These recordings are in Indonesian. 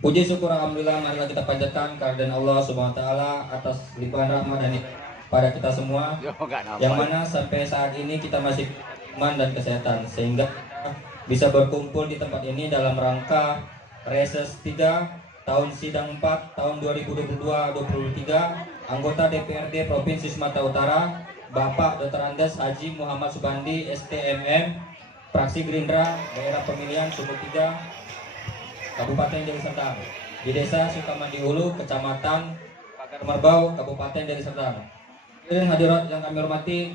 Puji syukur alhamdulillah marilah kita panjatkan kehadiran Allah Subhanahu wa taala atas limpahan rahmat dan pada kita semua, yang mana sampai saat ini kita masih aman dan kesehatan sehingga bisa berkumpul di tempat ini dalam rangka reses 3 tahun sidang 4 tahun 2022-23 anggota DPRD Provinsi Sumatera Utara Bapak Dr. Andes Haji Muhammad Subandi STMM, fraksi Gerindra daerah pemilihan Sumur 3 Kabupaten Deli Serdang di Desa Sukamandi Hulu, Kecamatan Pagar Merbau, Kabupaten Deli Serdang. Hadirat yang kami hormati,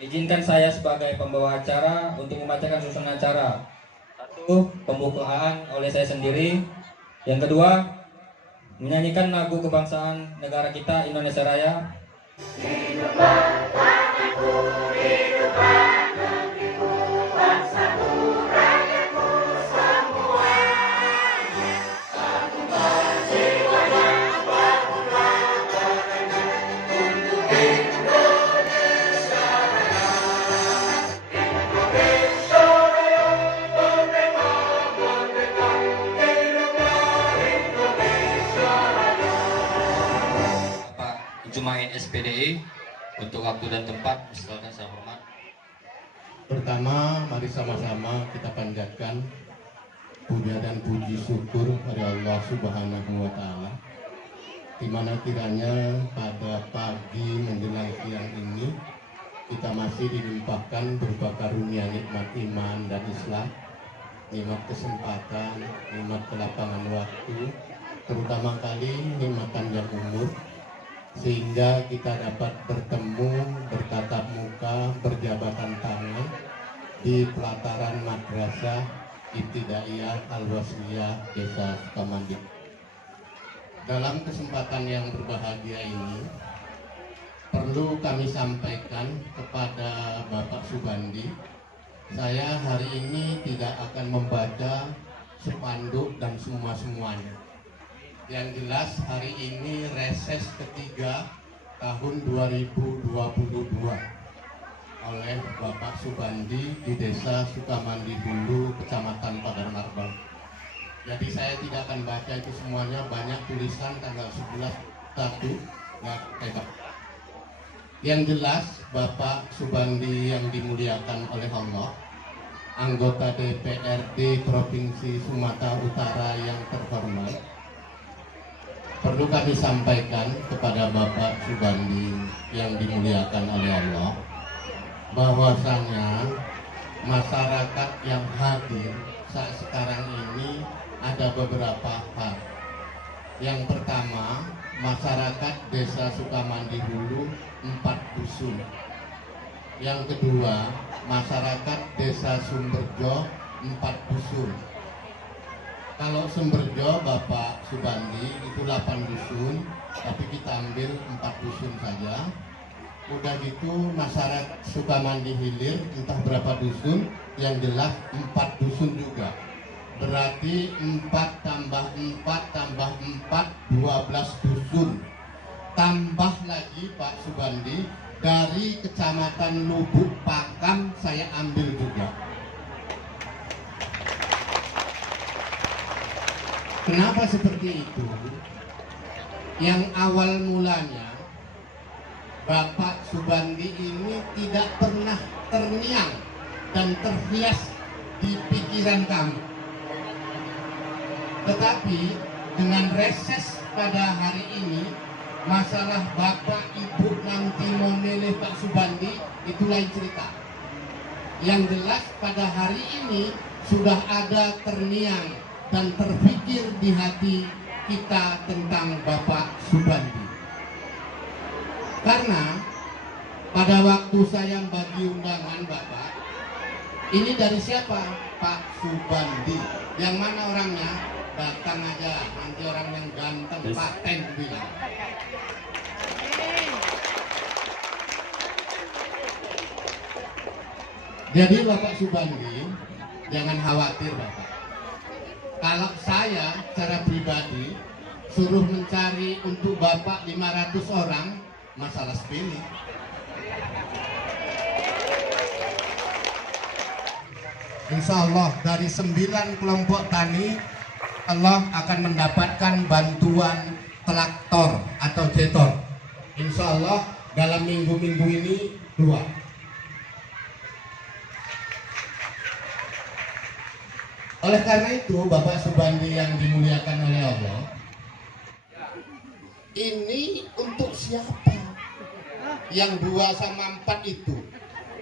izinkan saya sebagai pembawa acara untuk membacakan susunan acara. Satu, pembukaan oleh saya sendiri. Yang kedua, menyanyikan lagu kebangsaan negara kita Indonesia Raya. Hiduplah tanahku, hiduplah negeriku, bangsaku, rakyatku semuanya. Aku berjiwa dan bangunlah berenang untuk Indonesia Raya. Indonesia Raya, merdeka, merdeka, hiduplah Indonesia Raya. Pak Jumain SPDI untuk waktu dan tempat, silakan saya hormat. Pertama, mari sama-sama kita panjatkan puja dan puji syukur pada Allah Subhanahu wa taala, di mana kiranya pada pagi menjelang siang ini kita masih dilimpahkan berupa karunia nikmat iman dan Islam, nikmat kesempatan, nikmat kelapangan waktu, terutama kali nikmat panjang umur, sehingga kita dapat bertemu, bertatap muka, berjabatan tangan di pelataran Madrasah Ibtidaiyah Al-Wasliyah Desa Sukamandi. Dalam kesempatan yang berbahagia ini, perlu kami sampaikan kepada Bapak Subandi, saya hari ini tidak akan membaca spanduk dan semuanya. Yang jelas hari ini reses ketiga tahun 2022 oleh Bapak Subandi di Desa Sukamandi Hulu, Kecamatan Pagar Merbau. Jadi saya tidak akan baca itu semuanya, banyak tulisan tanggal 11 1 nggak hebat. Yang jelas Bapak Subandi yang dimuliakan oleh Allah, anggota DPRD Provinsi Sumatera Utara yang terhormat, perlu kami sampaikan kepada Bapak Subandi yang dimuliakan oleh Allah, bahwasanya masyarakat yang hadir saat sekarang ini ada beberapa hal. Yang pertama, masyarakat Desa Sukamandi Hulu 4 dusun. Yang kedua, masyarakat Desa Sumberjo 4 dusun. Kalau Sumberjo Bapak Subandi itu 8 dusun, tapi kita ambil 4 dusun saja. Udah gitu masyarakat Sukamandi Hilir entah berapa dusun, yang jelas 4 dusun juga. Berarti 4 tambah 4 tambah 4 12 dusun. Tambah lagi Pak Subandi dari Kecamatan Lubuk Pakam saya ambil juga. Kenapa seperti itu? Yang awal mulanya Bapak Subandi ini tidak pernah terngiang dan terhias di pikiran kami. Tetapi dengan reses pada hari ini, masalah Bapak Ibu nanti memilih Pak Subandi itu lain cerita. Yang jelas pada hari ini sudah ada terngiang dan terpikir di hati kita tentang Bapak Subandi. Karena pada waktu saya bagi undangan Bapak, ini dari siapa? Pak Subandi. Yang mana orangnya? Datang aja, nanti orang yang ganteng paten bilang. Jadi Bapak Subandi, jangan khawatir Bapak. Kalau saya secara pribadi suruh mencari untuk Bapak 500 orang, masalah sepele. Insya Allah dari 9 kelompok tani Allah akan mendapatkan bantuan traktor atau jetor. Insya Allah dalam minggu-minggu ini 2. Oleh karena itu Bapak Subandi yang dimuliakan oleh Allah, ini untuk siapa? Yang 2 sama 4 itu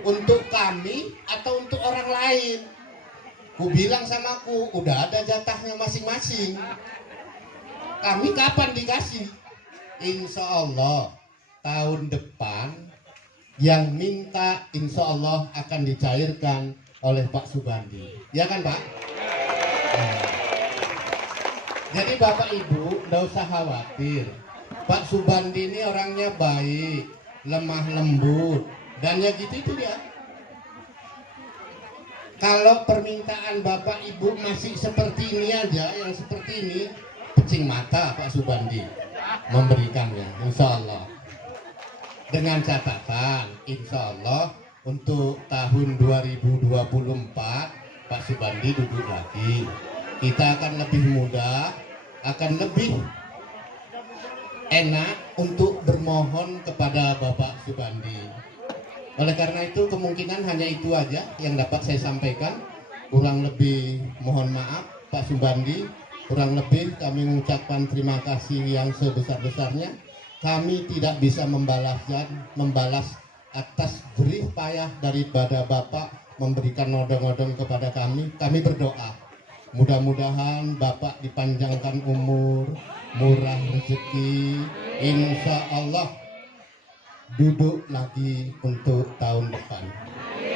untuk kami atau untuk orang lain? Ku bilang sama aku, udah ada jatahnya masing-masing. Kami kapan dikasih? Insya Allah tahun depan yang minta insya Allah akan dicairkan oleh Pak Subandi. Ya kan Pak? Jadi Bapak Ibu tidak usah khawatir. Pak Subandi ini orangnya baik, lemah lembut, dan ya gitu itu dia. Kalau permintaan Bapak Ibu masih seperti ini aja, yang seperti ini, pecing mata Pak Subandi memberikannya, insya Allah. Dengan catatan, insya Allah untuk tahun 2024 Pak Subandi duduk lagi. Kita akan lebih mudah, akan lebih enak untuk bermohon kepada Bapak Subandi. Oleh karena itu kemungkinan hanya itu aja yang dapat saya sampaikan. Kurang lebih mohon maaf Pak Subandi. Kurang lebih kami mengucapkan terima kasih yang sebesar-besarnya. Kami tidak bisa membalas atas jerih payah daripada Bapak memberikan nodong-nodong kepada kami. Kami berdoa mudah-mudahan Bapak dipanjangkan umur, murah rezeki, insya Allah duduk lagi untuk tahun depan.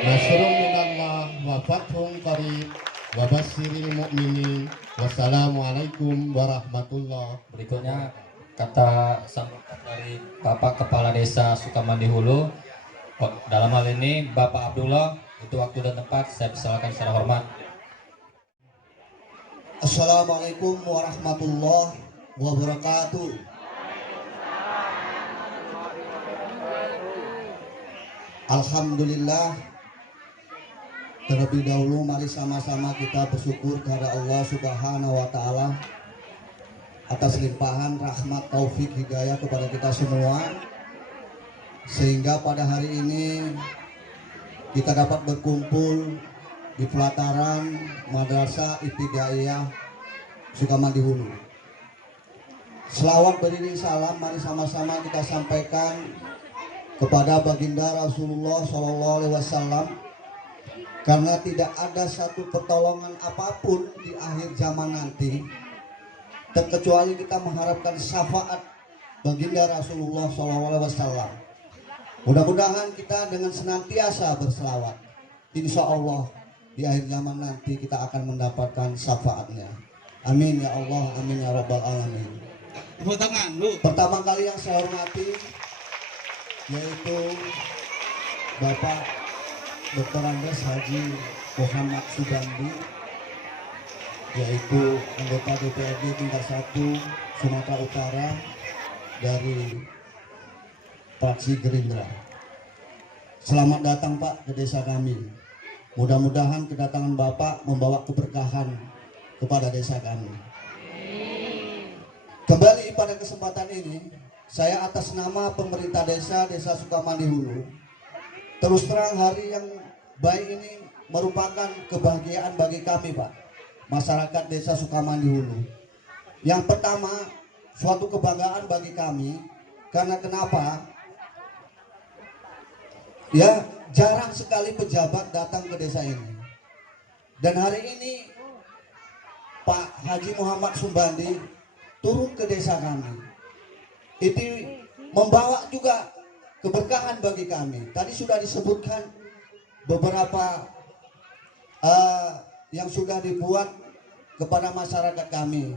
Nasrun minallah wa fathun qarib wa basyiril mu'minin. Wassalamualaikum warahmatullahi. Berikutnya kata sambutan dari Bapak Kepala Desa Sukamandi Hulu. Dalam hal ini Bapak Abdullah, itu waktu dan tempat saya persilakan secara hormat. Assalamualaikum warahmatullahi wabarakatuh. Alhamdulillah. Terlebih dahulu mari sama-sama kita bersyukur kepada Allah Subhanahu wa taala atas limpahan rahmat taufik hidayah kepada kita semua, sehingga pada hari ini kita dapat berkumpul di pelataran Madrasah Ibtidaiyah Sukamandi Hulu. Selawat beriring salam mari sama-sama kita sampaikan kepada baginda Rasulullah SAW, karena tidak ada satu pertolongan apapun di akhir zaman nanti terkecuali kita mengharapkan syafaat baginda Rasulullah SAW. Mudah-mudahan kita dengan senantiasa berselawat, insya Allah di akhir zaman nanti kita akan mendapatkan syafaatnya. Amin ya Allah, amin ya Rabbal Alamin. Pertama kali yang saya hormati yaitu Bapak Dr. Andes Haji Muhammad Subandi, yaitu anggota DPRD tingkat 1 Sumatera Utara dari fraksi Gerindra. Selamat datang Pak ke desa kami. Mudah-mudahan kedatangan Bapak membawa keberkahan kepada desa kami. Kembali pada kesempatan ini, saya atas nama pemerintah desa Sukamandi Hulu, terus terang hari yang baik ini merupakan kebahagiaan bagi kami Pak, masyarakat desa Sukamandi Hulu. Yang pertama, suatu kebanggaan bagi kami, karena kenapa? Ya, jarang sekali pejabat datang ke desa ini. Dan hari ini Pak Haji Muhammad Subandi turun ke desa kami. Itu membawa juga keberkahan bagi kami. Tadi sudah disebutkan beberapa yang sudah dibuat kepada masyarakat kami.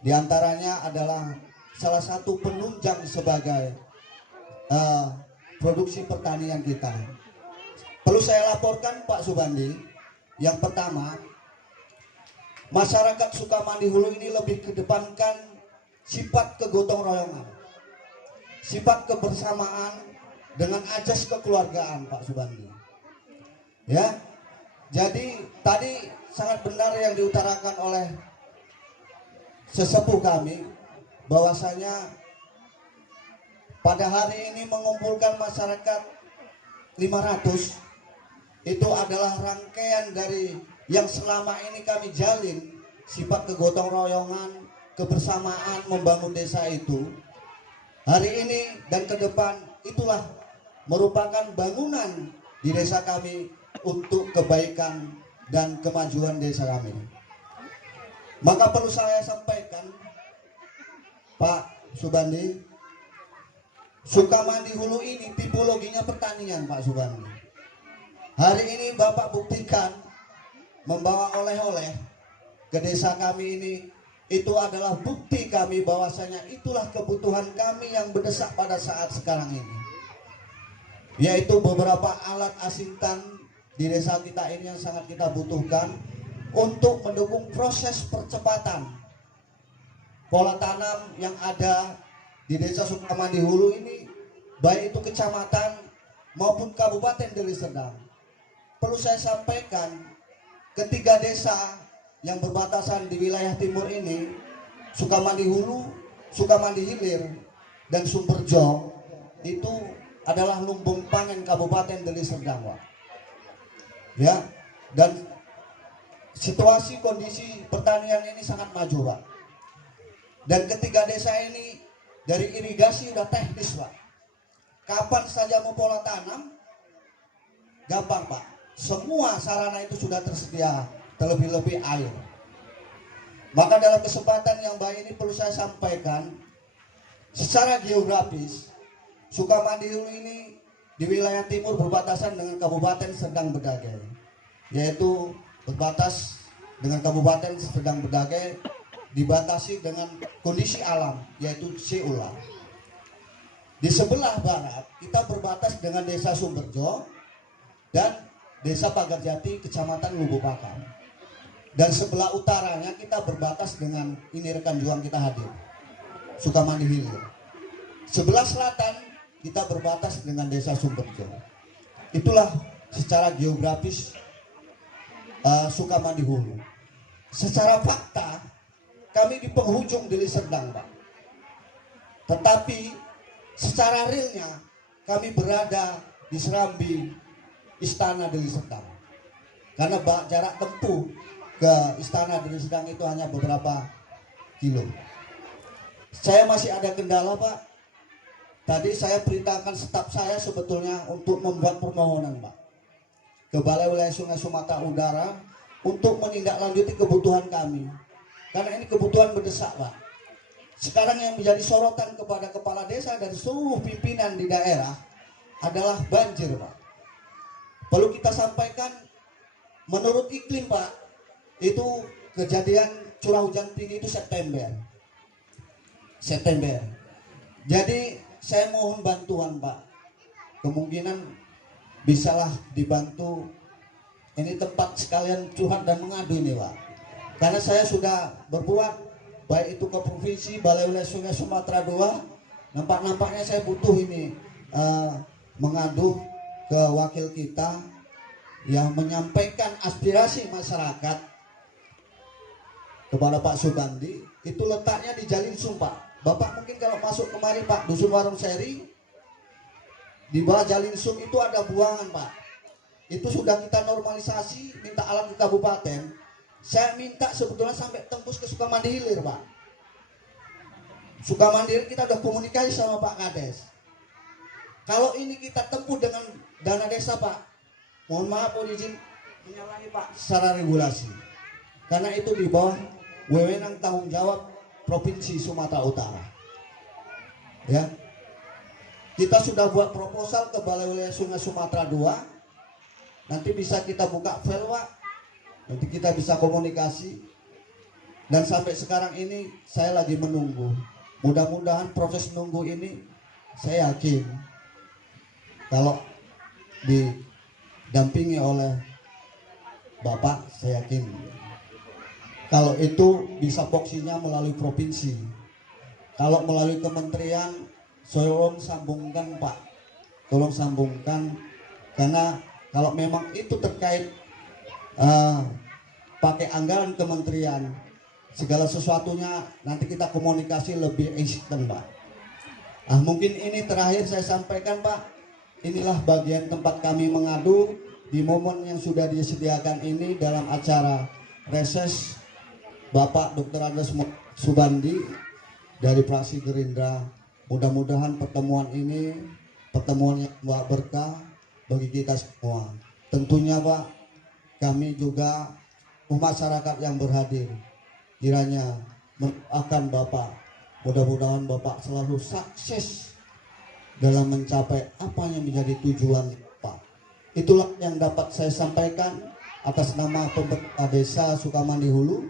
Di antaranya adalah salah satu penunjang sebagai produksi pertanian kita. Perlu saya laporkan Pak Subandi, yang pertama, masyarakat Sukamandi Hulu ini lebih kedepankan sifat kegotong royongan, sifat kebersamaan dengan ajas kekeluargaan Pak Subandi. Ya, jadi tadi sangat benar yang diutarakan oleh sesepuh kami bahwasanya pada hari ini mengumpulkan masyarakat 500 itu adalah rangkaian dari yang selama ini kami jalin sifat kegotong royongan, kebersamaan membangun desa itu. Hari ini dan ke depan itulah merupakan bangunan di desa kami untuk kebaikan dan kemajuan desa kami. Maka perlu saya sampaikan, Pak Subandi, Sukamandi Hulu ini tipologinya pertanian, Pak Subandi. Hari ini Bapak buktikan membawa oleh-oleh ke desa kami ini, itu adalah bukti kami bahwasanya itulah kebutuhan kami yang mendesak pada saat sekarang ini, yaitu beberapa alat asintan di desa kita ini yang sangat kita butuhkan untuk mendukung proses percepatan pola tanam yang ada di desa Sukamandi Hulu ini, baik itu kecamatan maupun kabupaten Deli Serdang. Perlu saya sampaikan, ketiga desa yang berbatasan di wilayah timur ini, Sukamandi Hulu, Sukamandi Hilir, dan Sumberjo, itu adalah lumbung pangan Kabupaten Deli Serdang, Pak. Ya, dan situasi kondisi pertanian ini sangat maju, Pak. Dan ketiga desa ini dari irigasi udah teknis, Pak. Kapan saja mau pola tanam, gampang, Pak. Semua sarana itu sudah tersedia, terlebih-lebih air. Maka dalam kesempatan yang baik ini perlu saya sampaikan, secara geografis Sukamandi Hulu ini di wilayah timur berbatasan dengan Kabupaten Serdang Bedagai, yaitu berbatas dengan Kabupaten Serdang Bedagai, dibatasi dengan kondisi alam yaitu Seula. Di sebelah barat kita berbatas dengan Desa Sumberjo dan Desa Pagarjati, Kecamatan Lubuk Pakam. Dan sebelah utaranya kita berbatas dengan, ini rekan juang kita hadir, Sukamandi Hilir. Sebelah selatan kita berbatas dengan Desa Sumberjo. Itulah secara geografis Sukamandi Hulu. Secara fakta kami di penghujung Deli Serdang, Pak. Tetapi secara realnya kami berada di Serambi Istana Deli Serdang. Karena jarak tempuh ke Istana Deli Serdang itu hanya beberapa kilo. Saya masih ada kendala, Pak. Tadi saya perintahkan staf saya sebetulnya untuk membuat permohonan, Pak, ke Balai Wilayah Sungai Sumatera Utara untuk menindaklanjuti kebutuhan kami. Karena ini kebutuhan mendesak, Pak. Sekarang yang menjadi sorotan kepada kepala desa dan seluruh pimpinan di daerah adalah banjir, Pak. Perlu kita sampaikan, menurut iklim, Pak, itu kejadian curah hujan tinggi itu September. Jadi saya mohon bantuan, Pak. Kemungkinan bisalah dibantu. Ini tempat sekalian curhat dan mengadu ini, Pak. Karena saya sudah berbuat, baik itu ke provinsi, Balai Wilayah Sungai Sumatera II, nampaknya saya butuh ini mengadu ke wakil kita yang menyampaikan aspirasi masyarakat kepada Pak Subandi. Itu letaknya di Jalinsum, Pak. Bapak mungkin kalau masuk kemari, Pak, Dusun Warung Seri, di bawah Jalinsum itu ada buangan, Pak. Itu sudah kita normalisasi, minta alat ke kabupaten. Saya minta sebetulnya sampai tembus ke Sukamandi Hilir, Pak. Sukamandi Hilir kita udah komunikasi sama Pak Kades. Kalau ini kita tempuh dengan dana desa, Pak, mohon maaf, mohon izin menyalahi, Pak, secara regulasi. Karena itu di bawah wewenang tanggung jawab Provinsi Sumatera Utara. Ya. Kita sudah buat proposal ke Balai Wilayah Sungai Sumatera II. Nanti bisa kita buka file, Pak. Nanti kita bisa komunikasi. Dan sampai sekarang ini saya lagi menunggu. Mudah-mudahan proses menunggu ini, saya yakin kalau didampingi oleh Bapak, saya yakin kalau itu bisa boksinya melalui provinsi. Kalau melalui kementerian, tolong sambungkan, Pak. Tolong sambungkan, karena kalau memang itu terkait pakai anggaran kementerian, segala sesuatunya nanti kita komunikasi lebih instan, Pak. Mungkin ini terakhir saya sampaikan, Pak. Inilah bagian tempat kami mengadu di momen yang sudah disediakan ini dalam acara reses Bapak Dr. Andes Subandi dari fraksi Gerindra. Mudah-mudahan pertemuan ini pertemuan yang membawa berkah bagi kita semua. Tentunya, Pak, kami juga masyarakat yang berhadir kiranya mendoakan Bapak, mudah-mudahan Bapak selalu sukses dalam mencapai apa yang menjadi tujuan Bapak. Itulah yang dapat saya sampaikan atas nama pemerintah desa Sukamandi Hulu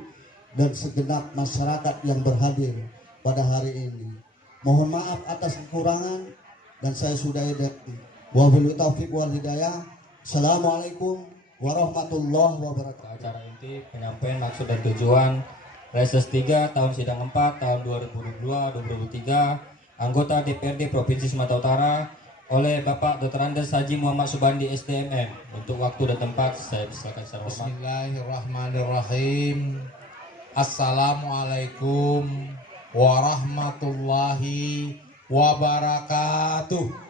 dan segenap masyarakat yang berhadir pada hari ini. Mohon maaf atas kekurangan dan saya sudahi dengan wabillahi taufiq wal hidayah. Assalamualaikum warahmatullahi wabarakatuh. Acara inti penyampaian maksud dan tujuan Reses 3 tahun sidang 4 tahun 2022-2023 anggota DPRD Provinsi Sumatera Utara oleh Bapak Dr. Andes Haji Muhammad Subandi SDMM. Untuk waktu dan tempat saya silakan secara hormat. Bismillahirrahmanirrahim. Assalamualaikum warahmatullahi wabarakatuh.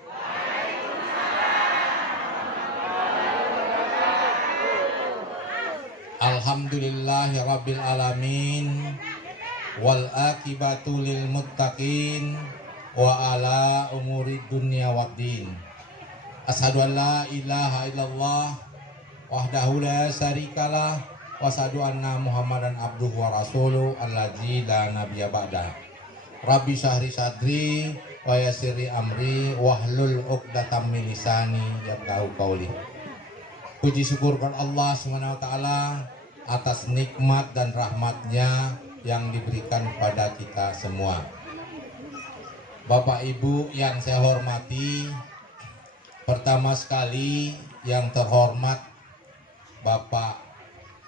Alhamdulillahi rabbil alamin wal akibatu lil muttaqin wa ala umuri dunya waddin. Asyhadu an la ilaha illallah wahdahu la syarikalah wa asyhadu anna Muhammadan abduhu wa rasuluh allazi la nabiyya ba'da. Rabbi syahri sadri wa yassirli amri wahlul 'uqdatam min lisani yafqahu qawli. Puji syukur kepada Allah Subhanahu wa taala atas nikmat dan rahmatnya yang diberikan kepada kita semua. Bapak Ibu yang saya hormati, pertama sekali yang terhormat Bapak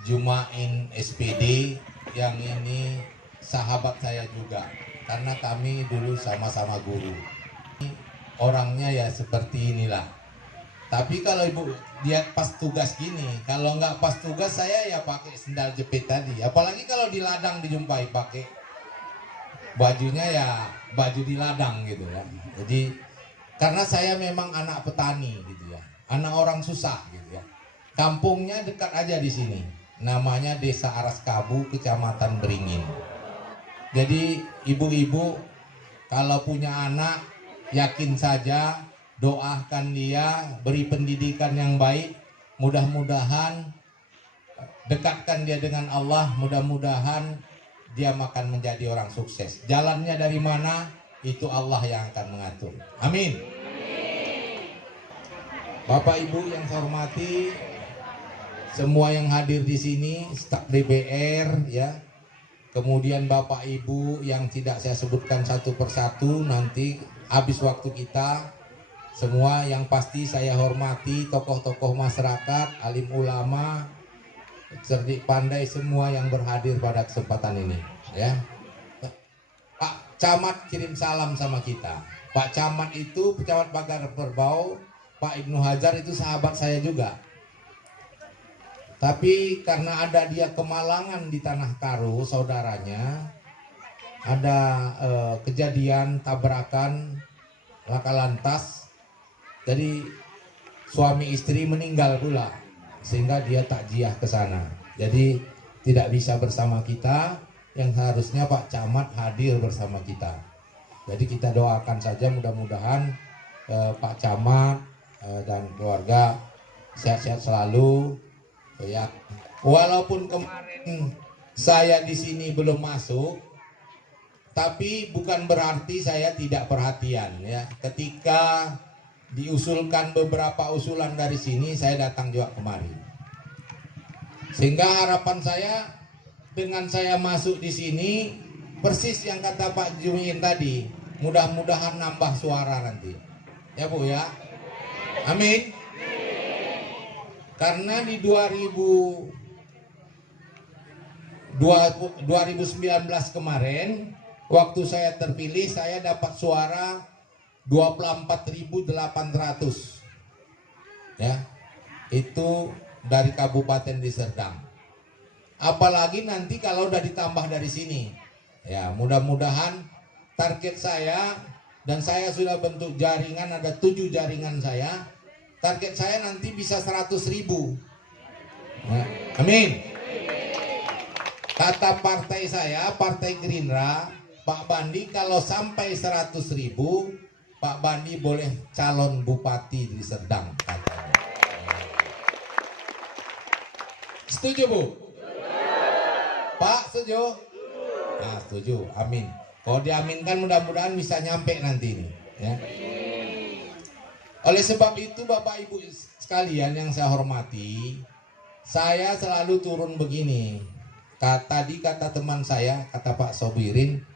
Jumain SPD, yang ini sahabat saya juga karena kami dulu sama-sama guru. Orangnya ya seperti inilah. Tapi kalau ibu dia pas tugas gini, kalau nggak pas tugas saya ya pakai sendal jepit tadi. Apalagi kalau di ladang dijumpai pakai bajunya ya baju di ladang gitu ya. Jadi karena saya memang anak petani gitu ya, anak orang susah gitu ya. Kampungnya dekat aja di sini, namanya Desa Araskabu, Kecamatan Beringin. Jadi ibu-ibu kalau punya anak yakin saja, doakan dia, beri pendidikan yang baik, mudah-mudahan dekatkan dia dengan Allah, mudah-mudahan dia akan menjadi orang sukses. Jalannya dari mana, itu Allah yang akan mengatur. Amin. Bapak Ibu yang saya hormati, semua yang hadir di sini, staf DPR ya, kemudian Bapak Ibu yang tidak saya sebutkan satu persatu, nanti habis waktu kita. Semua yang pasti saya hormati, tokoh-tokoh masyarakat, alim ulama, cerdik pandai semua yang berhadir pada kesempatan ini ya. Pak Camat kirim salam sama kita. Pak Camat itu Pecamat Pagar Perbau, Pak Ibnu Hajar itu sahabat saya juga. Tapi karena ada dia kemalangan di Tanah Karo, saudaranya, ada kejadian tabrakan laka lantas. Jadi suami istri meninggal pula, sehingga dia takziah ke sana. Jadi tidak bisa bersama kita, yang harusnya Pak Camat hadir bersama kita. Jadi kita doakan saja mudah-mudahan Pak Camat dan keluarga sehat-sehat selalu. Ya, walaupun kemarin saya di sini belum masuk, tapi bukan berarti saya tidak perhatian ya. Ketika diusulkan beberapa usulan dari sini, saya datang juga kemari. Sehingga harapan saya dengan saya masuk di sini, persis yang kata Pak Jumin tadi, mudah-mudahan nambah suara nanti. Ya Bu ya. Amin. Karena di 2019 kemarin, waktu saya terpilih, saya dapat suara 24.800 ya, itu dari Kabupaten Deli Serdang. Apalagi nanti kalau udah ditambah dari sini. Ya, mudah-mudahan target saya, dan saya sudah bentuk jaringan, ada 7 jaringan saya. Target saya nanti bisa 100.000. Ya, amin. Kata partai saya, Partai Gerindra, Pak Bandi kalau sampai 100.000, Pak Bandi boleh calon bupati di Serdang katanya. Setuju, Bu? Pak, setuju? Nah, setuju. Amin. Kalau diaminkan mudah-mudahan bisa nyampe nanti nih, ya. Oleh sebab itu Bapak Ibu sekalian yang saya hormati, saya selalu turun begini. Tadi kata teman saya, kata Pak Sobirin,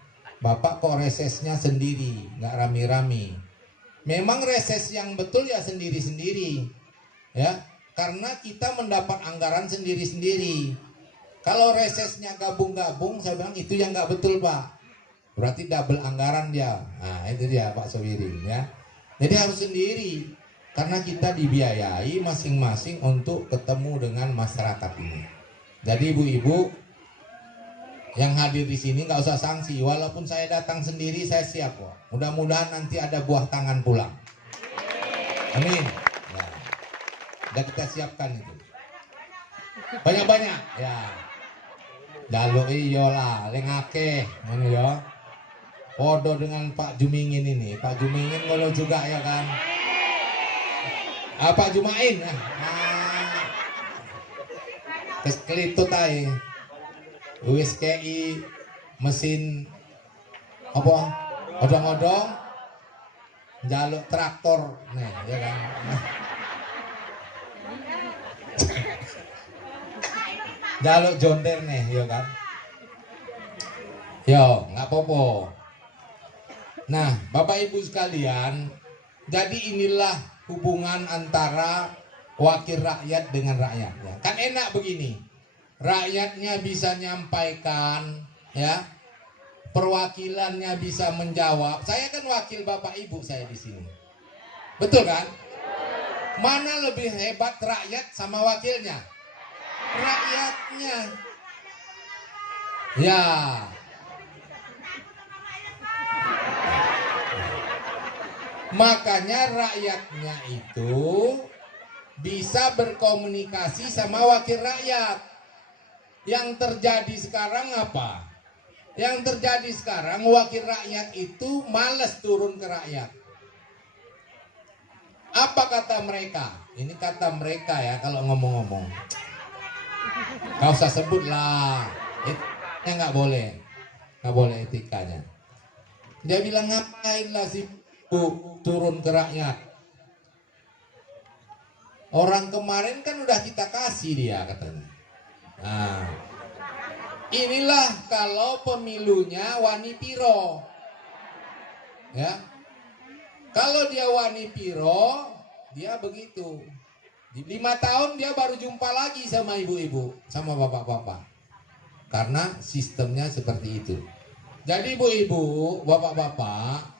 Bapak kok resesnya sendiri, nggak rame-rame. Memang reses yang betul ya sendiri-sendiri, ya, karena kita mendapat anggaran sendiri-sendiri. Kalau resesnya gabung-gabung, saya bilang itu yang nggak betul, Pak. Berarti double anggaran dia. Nah, itu dia Pak Sobirin, ya. Jadi harus sendiri, karena kita dibiayai masing-masing untuk ketemu dengan masyarakat ini. Jadi ibu-ibu yang hadir di sini nggak usah sanksi, walaupun saya datang sendiri saya siap kok. Mudah-mudahan nanti ada buah tangan pulang. Amin. Ya. Udah kita siapkan itu. Banyak-banyak, ya. Jaluk iyo lah, lengake, ini ya. Podo dengan Pak Jumingin ini, Pak Jumingin kalau juga ya kan. Pak Jumain, kelitut aja. Wis KI mesin apa? Odong-odong, jaluk traktor, nih, ya kan. Jaluk jonder nih, ya kan. Yo, nggak apa-apa. Nah, Bapak Ibu sekalian, jadi inilah hubungan antara wakil rakyat dengan rakyat. Ya. Kan enak begini. Rakyatnya bisa nyampaikan, ya, perwakilannya bisa menjawab. Saya kan wakil Bapak Ibu saya di sini, betul kan? Mana lebih hebat rakyat sama wakilnya? Rakyatnya, ya. Makanya rakyatnya itu bisa berkomunikasi sama wakil rakyat. Yang terjadi sekarang apa? Yang terjadi sekarang wakil rakyat itu malas turun ke rakyat. Apa kata mereka? Ini kata mereka ya kalau ngomong-ngomong. Gak usah sebut lah. Etikanya nggak boleh. Nggak boleh etikanya. Dia bilang ngapain lah si turun ke rakyat. Orang kemarin kan udah kita kasih dia katanya. Nah, inilah kalau pemilunya wani piro, ya. Kalau dia wani piro, dia begitu. Di 5 tahun dia baru jumpa lagi sama ibu-ibu, sama bapak-bapak. Karena sistemnya seperti itu. Jadi ibu-ibu, bapak-bapak,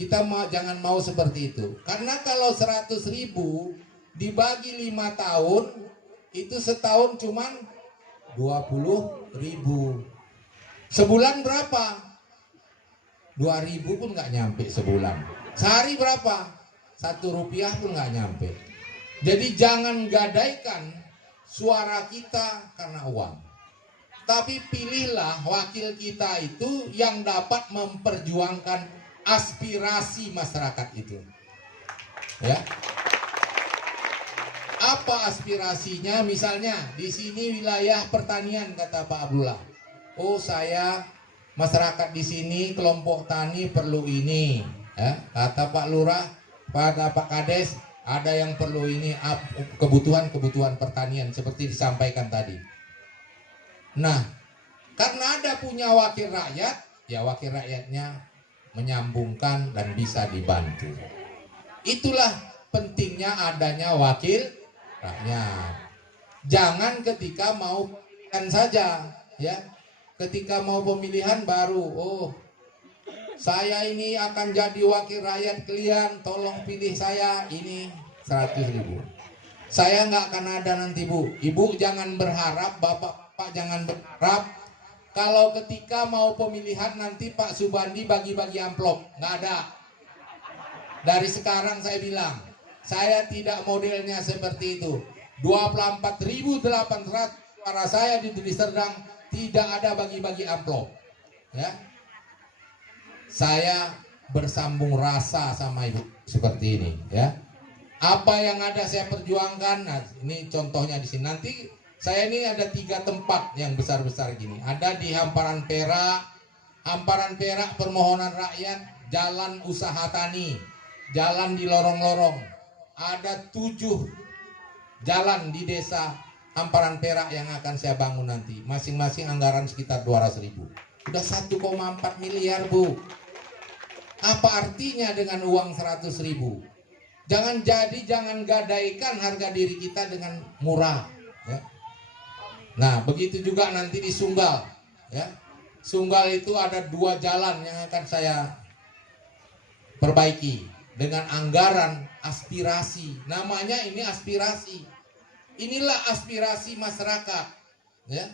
kita jangan mau seperti itu. Karena kalau 100.000 dibagi 5 tahun, itu setahun cuman 20.000. Sebulan berapa? 2.000 pun nggak nyampe sebulan. Sehari berapa? 1 rupiah pun nggak nyampe. Jadi jangan gadaikan suara kita karena uang. Tapi pilihlah wakil kita itu yang dapat memperjuangkan aspirasi masyarakat itu. Ya. Apa aspirasinya? Misalnya di sini wilayah pertanian kata Pak Abdullah. Oh saya masyarakat di sini kelompok tani perlu ini. Ya, kata Pak Lurah, kata Pak Kades ada yang perlu ini kebutuhan pertanian seperti disampaikan tadi. Nah, karena ada punya wakil rakyat, ya wakil rakyatnya menyambungkan dan bisa dibantu. Itulah pentingnya adanya wakil rakyat. Jangan ketika mau pemilihan saja, ya. Ketika mau pemilihan baru, oh saya ini akan jadi wakil rakyat kalian, tolong pilih saya ini 100.000. Saya nggak akan ada nanti Bu. Ibu jangan berharap bapak Pak jangan berharap kalau ketika mau pemilihan nanti Pak Subandi bagi-bagi amplop. Nggak ada. Dari sekarang saya bilang, saya tidak modelnya seperti itu. 24.800 suara saya di Deli Serdang tidak ada bagi-bagi amplop. Ya. Saya bersambung rasa sama ibu seperti ini, ya. Apa yang ada saya perjuangkan. Nah, ini contohnya di sini. Nanti saya ini ada 3 tempat yang besar-besar gini. Ada di Hamparan Perak permohonan rakyat, jalan usaha tani, jalan di lorong-lorong. Ada 7 jalan di desa Hamparan Perak yang akan saya bangun nanti. Masing-masing anggaran sekitar 200.000. Sudah 1,4 miliar, Bu. Apa artinya dengan uang 100.000? Jangan gadaikan harga diri kita dengan murah. Ya. Nah, begitu juga nanti di Sunggal. Ya. Sunggal itu ada 2 jalan yang akan saya perbaiki dengan anggaran aspirasi. Namanya ini aspirasi. Inilah aspirasi masyarakat. Ya.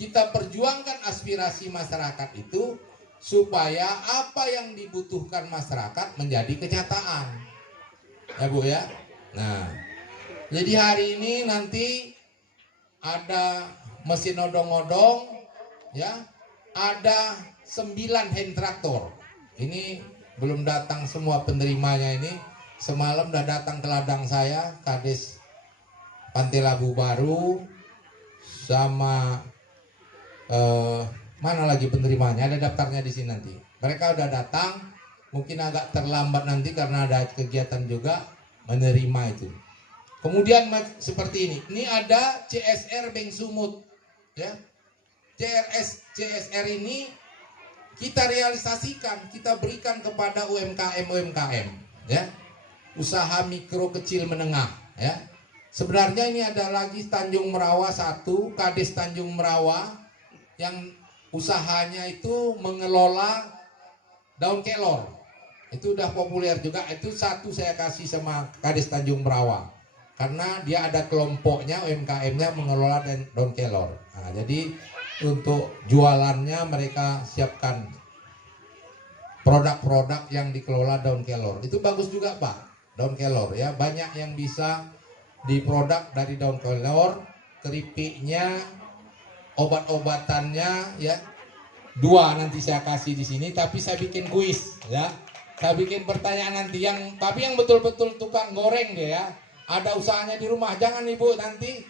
Kita perjuangkan aspirasi masyarakat itu supaya apa yang dibutuhkan masyarakat menjadi kenyataan. Ya Bu ya. Nah, jadi hari ini nanti ada mesin odong-odong, ya, ada 9 hand traktor. Ini belum datang semua penerimanya ini. Semalam udah datang ke ladang saya, Kades Pantai Labu Baru sama mana lagi penerimanya, ada daftarnya di sini nanti. Mereka udah datang, mungkin agak terlambat nanti karena ada kegiatan juga menerima itu. Kemudian seperti ini ada CSR Bank Sumut, ya. CSR ini kita realisasikan, kita berikan kepada UMKM, ya. Usaha mikro kecil menengah, ya. Sebenarnya ini ada lagi Tanjung Merawa 1, Kades Tanjung Merawa yang usahanya itu mengelola daun kelor. Itu udah populer juga. Itu 1 saya kasih sama Kades Tanjung Merawa. Karena dia ada kelompoknya, UMKM-nya mengelola daun kelor. Nah, jadi untuk jualannya mereka siapkan produk-produk yang dikelola daun kelor. Itu bagus juga Pak, daun kelor ya. Banyak yang bisa diproduk dari daun kelor, keripiknya, obat-obatannya ya. 2 nanti saya kasih di sini, tapi saya bikin kuis ya. Saya bikin pertanyaan nanti tapi yang betul-betul tukang goreng deh ya. Ada usahanya di rumah, jangan Ibu nanti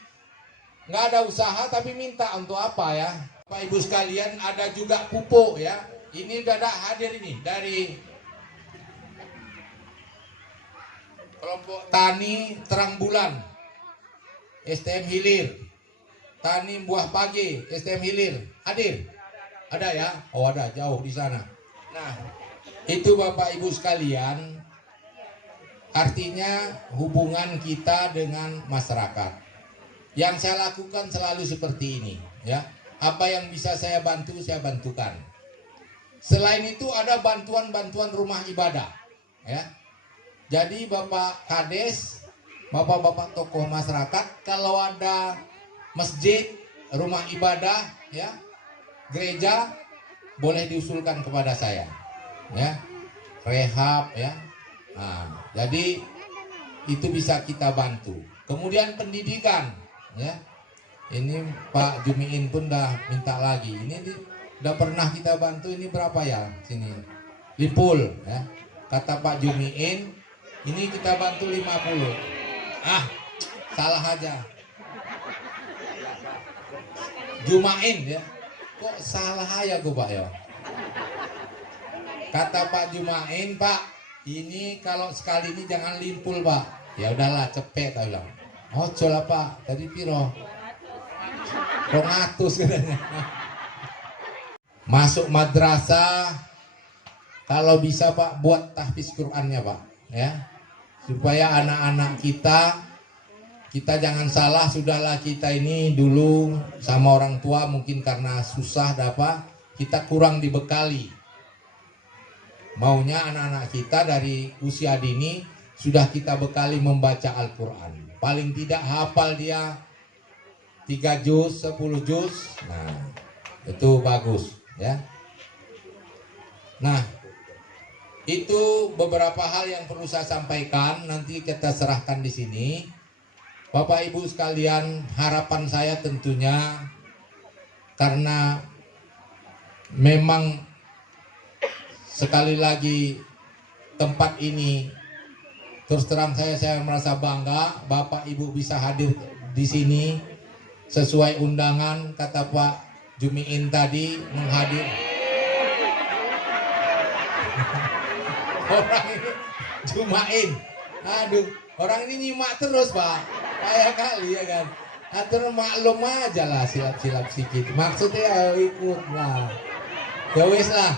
nggak ada usaha tapi minta untuk apa ya. Bapak Ibu sekalian, ada juga pupuk ya. Ini udah hadir ini dari kelompok tani Terang Bulan, STM Hilir. Tani Buah Pagi, STM Hilir. Hadir? Ada ya? Oh ada, jauh di sana. Nah, itu Bapak Ibu sekalian, artinya hubungan kita dengan masyarakat. Yang saya lakukan selalu seperti ini, ya. Apa yang bisa saya bantu, saya bantukan. Selain itu ada bantuan-bantuan rumah ibadah, ya. Jadi Bapak Kades, Bapak-bapak tokoh masyarakat, kalau ada masjid, rumah ibadah, ya, gereja, boleh diusulkan kepada saya, ya. Rehab, ya. Nah, jadi itu bisa kita bantu. Kemudian pendidikan, ya. Ini Pak Jumiin pun dah minta lagi. Ini udah pernah kita bantu, ini berapa ya sini? Lipul, ya. Kata Pak Jumiin, ini kita bantu 50. Ah, salah aja. Jumain ya. Kok salah aja gue Pak ya? Kata Pak Jumain, Pak, ini kalau sekali ini jangan limpul Pak. Ya udahlah, cepet tak bilang. Oh coba Pak, tadi piro? 200 katanya. Masuk madrasah, kalau bisa Pak buat tahfiz Qur'annya Pak, ya, supaya anak-anak kita jangan salah. Sudahlah, kita ini dulu sama orang tua mungkin karena susah dapat, kita kurang dibekali. Maunya anak-anak kita dari usia dini sudah kita bekali membaca Al-Quran. Paling tidak hafal dia 3 juz, 10 juz. Nah, itu bagus ya. Nah, itu beberapa hal yang perlu saya sampaikan, nanti kita serahkan di sini. Bapak Ibu sekalian, harapan saya tentunya karena memang sekali lagi tempat ini terus terang saya merasa bangga Bapak Ibu bisa hadir di sini sesuai undangan kata Pak Jumiin tadi menghadir. Orang ini Jumain, aduh, orang ini nyimak terus Pak, kayak kali ya kan. Atur maklum aja lah silap-silap sedikit. Maksudnya ikut lah. Ya wis lah.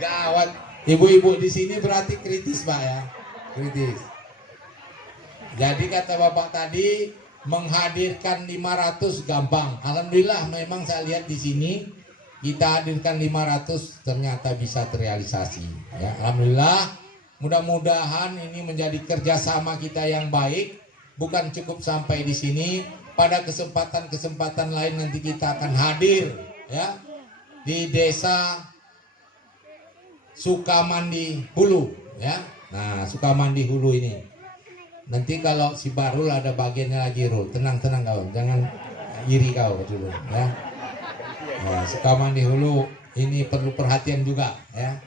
Gawat. Ibu-ibu di sini berarti kritis Pak ya. Kritis. Jadi kata Bapak tadi menghadirkan 500 gampang. Alhamdulillah memang saya lihat di sini kita hadirkan 500 ternyata bisa terrealisasi. Ya, alhamdulillah. Mudah-mudahan ini menjadi kerjasama kita yang baik. Bukan cukup sampai di sini, pada kesempatan-kesempatan lain nanti kita akan hadir ya di desa Sukamandi Hulu ya. Nah, Sukamandi Hulu ini. Nanti kalau si Barul ada bagiannya lagi, Rul. Tenang-tenang kau, jangan iri kau dulu ya. Nah, Sukamandi Hulu ini perlu perhatian juga ya.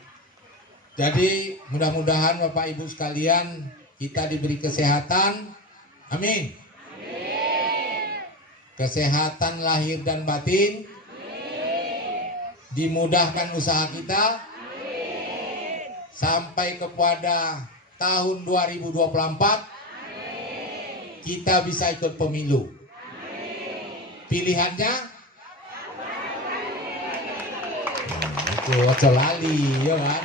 Jadi mudah-mudahan Bapak Ibu sekalian kita diberi kesehatan. Amin. Kesehatan lahir dan batin. Dimudahkan usaha kita. Sampai kepada tahun 2024 kita bisa ikut pemilu. Pilihannya itu ojo lali, ya kan?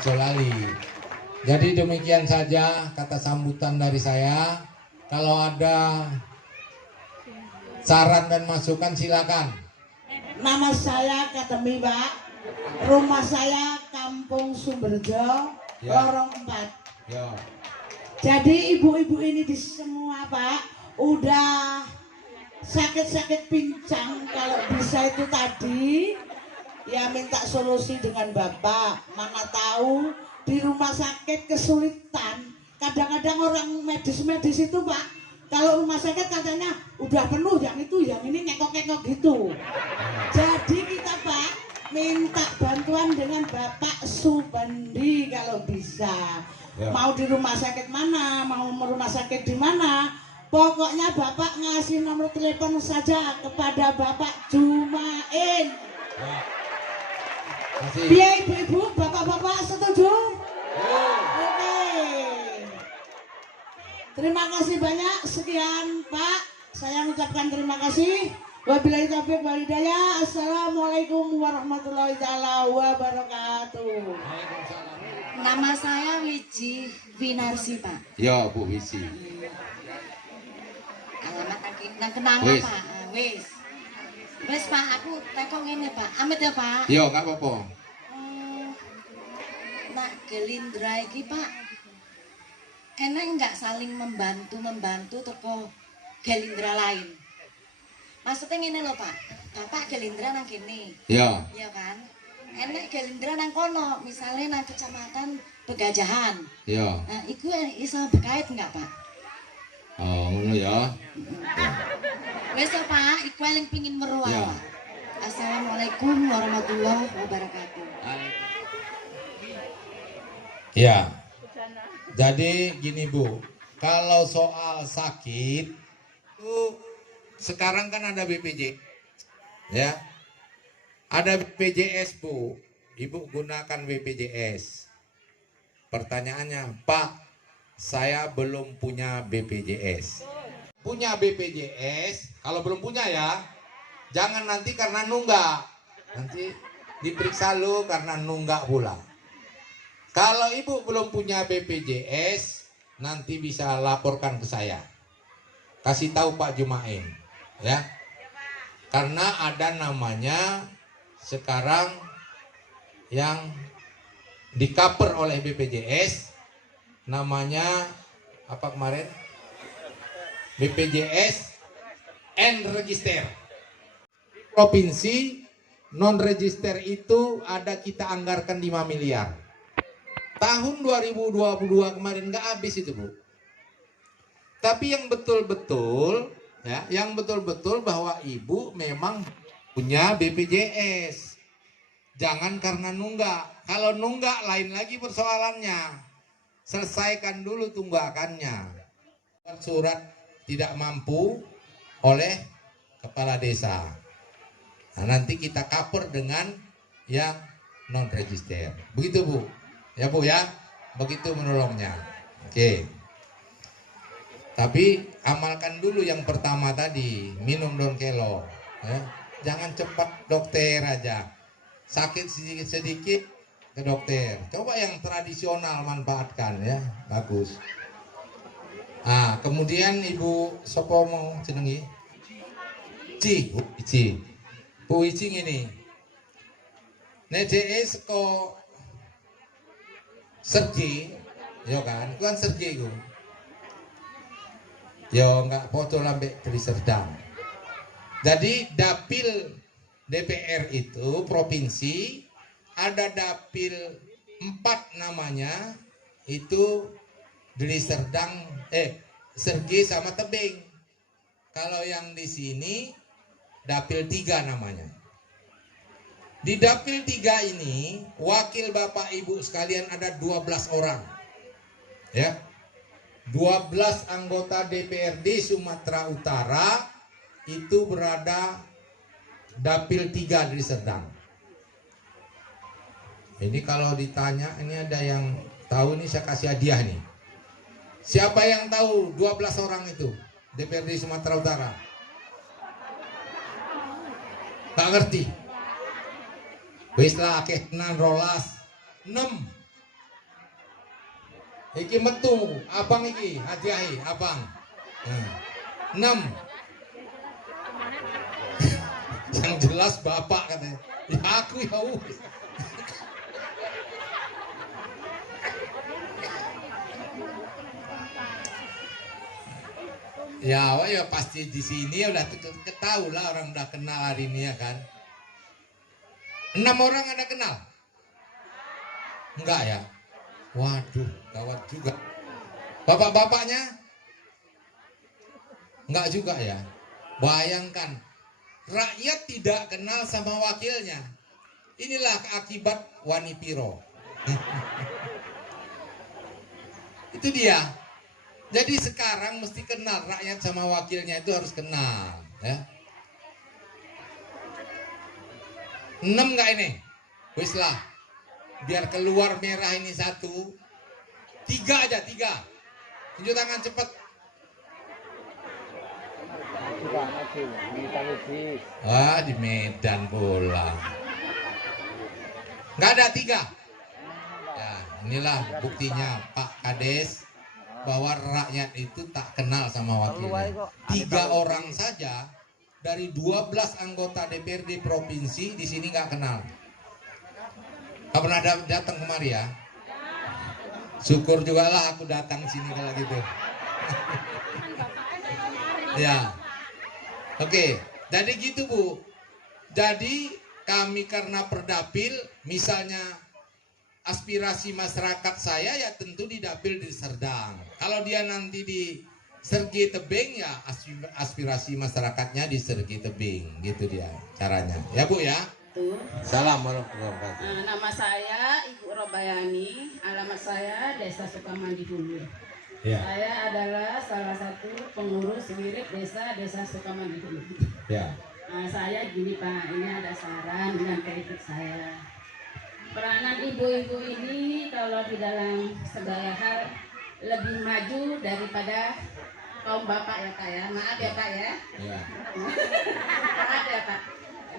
Ojo lali. Jadi demikian saja kata sambutan dari saya. Kalau ada saran dan masukan silakan. Nama saya Katemi Pak. Rumah saya Kampung Sumberjo, Ya. Lorong 4. Ya. Jadi ibu-ibu ini di semua Pak udah sakit-sakit pincang, kalau bisa itu tadi ya minta solusi dengan Bapak. Mana tahu di rumah sakit kesulitan. Kadang-kadang orang medis-medis itu Pak, kalau rumah sakit katanya udah penuh, yang itu yang ini ngekok-ngekok gitu. Jadi kita Pak minta bantuan dengan Bapak Subandi kalau bisa. Ya. Mau di rumah sakit mana, mau rumah sakit di mana, pokoknya Bapak ngasih nomor telepon saja kepada Bapak Jumain. Ya. Masih. Biar ibu-ibu, bapak-bapak setuju? Oke. Terima kasih banyak. Sekian Pak, saya mengucapkan terima kasih. Wabillahi taufiq wal hidayah. Assalamualaikum warahmatullahi taala wabarakatuh. Nama saya Wiji Winarsi Pak. Ya Bu Wisi. Alamat nang kenangan Wis. Pak. Wis. Wis Pak, aku teko ngene Pak. Amit ya Pak. Yo nggak apa-apa. Nak Gerindra iki Pak, enak nggak saling membantu toko Gerindra lain? Maksudnya ngene loh Pak, Bapak Gerindra nang kene, Ya. ya kan? Enak Gerindra nang kono, misalnya nang kecamatan Pegajahan. Ya. Nah, iku iso berkait nggak Pak? Oh ngono ya. Wes ya Pak, iku yang pingin meruah. Ya. Assalamualaikum warahmatullahi wabarakatuh. Ya. Jadi gini Bu, kalau soal sakit itu sekarang kan ada BPJ, ya, ada BPJS Bu, Ibu gunakan BPJS. Pertanyaannya, Pak, saya belum punya BPJS. Punya BPJS, kalau belum punya ya, jangan nanti karena nunggak, nanti diperiksa lu karena nunggak pula. Kalau ibu belum punya BPJS, nanti bisa laporkan ke saya. Kasih tahu Pak Jumain, ya. Karena ada namanya sekarang yang di-cover oleh BPJS, namanya apa kemarin? BPJS and register. Provinsi non register itu ada kita anggarkan 5 miliar. Tahun 2022 kemarin nggak habis itu, Bu. Tapi yang betul-betul ya, yang betul-betul bahwa Ibu memang punya BPJS. Jangan karena nunggak. Kalau nunggak lain lagi persoalannya. Selesaikan dulu tunggakannya. Surat tidak mampu oleh kepala desa. Nah, nanti kita cover dengan yang non register. Begitu, Bu. Ya, Bu ya. Begitu menolongnya. Oke. Tapi amalkan dulu yang pertama tadi, minum daun kelor. Ya. Jangan cepat dokter aja. Sakit sedikit-sedikit ke dokter. Coba yang tradisional manfaatkan ya, bagus. Ah, kemudian Ibu Sopo mau jenengi? Ici. Bu Ici ini. Nede seko Sergi, ya kan? Kan Sergi ku. Yo nggak foto lambek dari Serdang. Jadi dapil DPR itu provinsi ada dapil 4 namanya itu dari Serdang, Sergi sama Tebing. Kalau yang di sini dapil 3 namanya. Di dapil 3 ini wakil Bapak Ibu sekalian ada 12 orang. Ya. 12 anggota DPRD Sumatera Utara itu berada dapil 3 di Serdang. Ini kalau ditanya, ini ada yang tahu, ini saya kasih hadiah nih. Siapa yang tahu 12 orang itu DPRD Sumatera Utara? Tak ngerti. Wis lah akeh tenan rolas 6. Iki metu, abang iki hadiahi, abang. 6. Yang jelas bapak katanya. Ya aku ya wis. Ya pasti di sini udah ketahui lah, orang udah kenal hari ini ya kan. 6 orang ada kenal? Enggak ya? Waduh, gawat juga. Bapak-bapaknya? Enggak juga ya? Bayangkan, rakyat tidak kenal sama wakilnya. Inilah akibat Wanipiro. Itu dia. Jadi sekarang mesti kenal, rakyat sama wakilnya itu harus kenal. Ya. 6 enggak ini? Wis lah. Biar keluar merah ini 1. 3 aja, 3. Tunjuk tangan cepat. Wah, di Medan bola. Enggak ada 3. Ya, inilah buktinya Pak Kades bahwa rakyat itu tak kenal sama wakilnya. 3 orang saja dari 12 anggota DPRD provinsi di sini nggak kenal. Nggak pernah datang kemari ya? Syukur juga lah aku datang sini kalau gitu. Ya, oke. Jadi gitu Bu. Jadi kami karena perdapil, misalnya aspirasi masyarakat saya ya tentu di dapil di Serdang. Kalau dia nanti di Sergi Tebing ya aspirasi masyarakatnya di Sergi Tebing, gitu dia caranya. Ya Bu ya. Salam warahmatullahi wabarakatuh. Nama saya Ibu Robayani, alamat saya Desa Sukamandi Hulu. Ya. Saya adalah salah satu pengurus wirid Desa Sukamandi Hulu. Ya. Saya gini Pak, ini ada saran dengan kritik saya. Peranan ibu-ibu ini kalau di dalam segala hal lebih maju daripada kaum bapak ya Pak ya. Maaf ya Pak ya. Ya. Maaf ya Pak.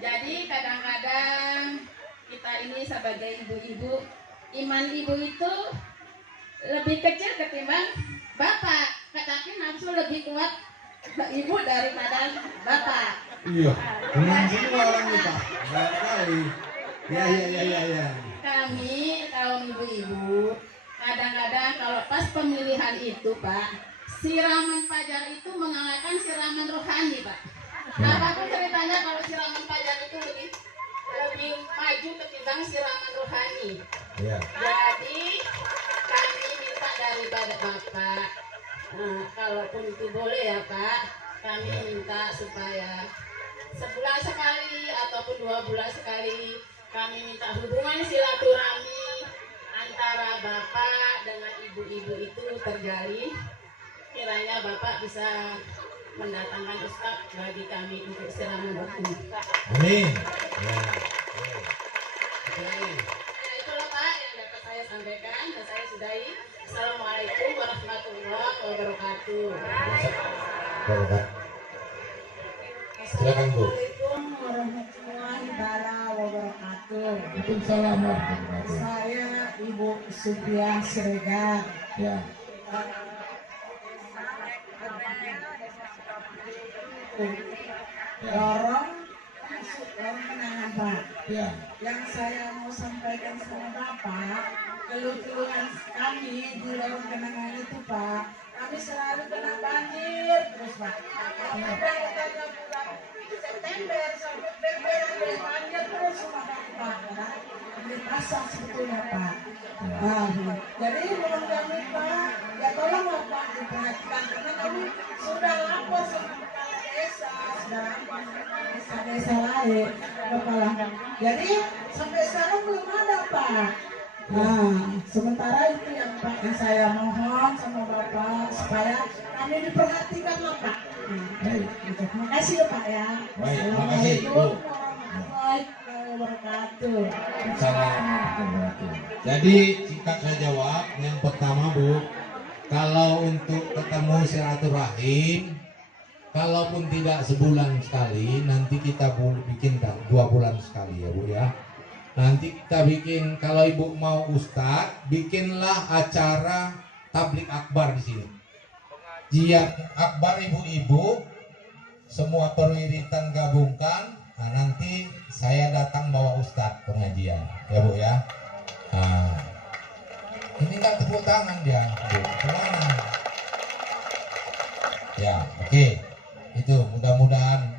Jadi kadang-kadang kita ini sebagai ibu-ibu, iman ibu itu lebih kecil ketimbang bapak. Tetapi nafsu lebih kuat ibu daripada bapak. Iya. Benar semua orang kita. Baik sekali. Ya. Kami kaum ibu-ibu kadang-kadang kalau pas pemilihan itu Pak, siraman pajar itu mengalahkan siraman rohani, Pak. Apapun ceritanya kalau siraman pajar itu lebih maju ketimbang siraman rohani. Ya. Jadi kami minta daripada Bapak, kalaupun itu boleh ya Pak, kami minta supaya sebulan sekali ataupun 2 bulan sekali kami minta hubungan silaturahmi antara Bapak dengan ibu-ibu itu terjalin. Kiranya Bapak bisa mendatangkan Ustadz bagi kami untuk siraman rohani. Amin. Ya itulah Pak yang dapat saya sampaikan dan saya sudahi. Assalamualaikum warahmatullahi wabarakatuh. Silakan Bu. Assalamualaikum warahmatullahi wabarakatuh. Waalaikumsalam warahmatullahi wabarakatuh. Saya Ibu Supiah Siregar. Ya. Lorong Kenangan Pak. Ya. Yang saya mau sampaikan sama Bapak, keluhan kami di lorong Kenangan itu Pak, kami selalu kena banjir terus Pak. Kami berada bulan September sampai Februari banjir terus rumah kami Pak. Ini pasang sebetulnya Pak. Jadi mohon kami Pak, ya tolong Pak diperhatikan karena kami sudah lapor sama kepala desa, sudah lapor sama desa-desa lain, kepala. Jadi sampai sekarang belum ada Pak. Sementara itu yang Pak yang saya mohon sama Bapak supaya kami diperhatikan lah Pak. Terima kasih ya Pak ya. Assalamualaikum warahmatullahi wabarakatuh. Jadi singkat saya jawab, yang pertama Bu, kalau untuk ketemu silaturahim, kalaupun tidak sebulan sekali, nanti kita bikin 2 bulan sekali ya Bu ya. Nanti kita bikin, kalau Ibu mau Ustadz, bikinlah acara tablik akbar di sini. Jiat akbar ibu-ibu, semua perwiritan gabungkan. Nah, nanti saya datang bawa Ustadz pengajian, ya Bu ya. Nah, ini nggak tepuk tangan dia, Bu. Kemana? Ya, oke. Itu mudah-mudahan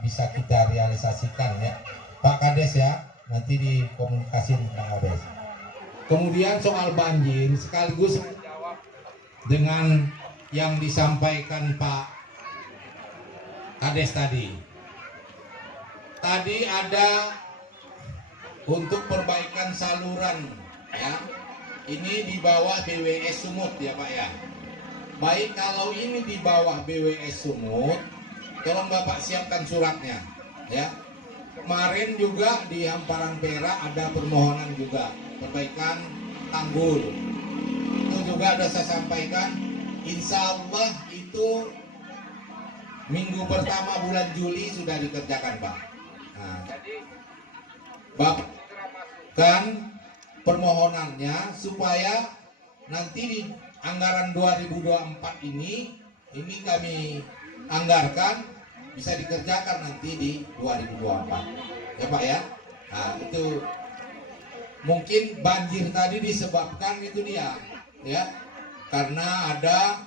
bisa kita realisasikan ya, Pak Kades ya. Nanti dikomunikasikan Pak Kades. Kemudian soal banjir, sekaligus dengan yang disampaikan Pak Kades tadi. Tadi ada untuk perbaikan saluran ya. Ini di bawah BWS Sumut ya Pak ya. Baik, kalau ini di bawah BWS Sumut, tolong Bapak siapkan suratnya ya. Kemarin juga di Hamparan Perak ada permohonan juga perbaikan tanggul. Itu juga sudah saya sampaikan. Insya Allah itu minggu pertama bulan Juli sudah dikerjakan Pak. Nah, jadi Bapak kan permohonannya supaya nanti di anggaran 2024 ini kami anggarkan bisa dikerjakan nanti di 2024 ya Pak ya. Nah, itu mungkin banjir tadi disebabkan itu dia ya, karena ada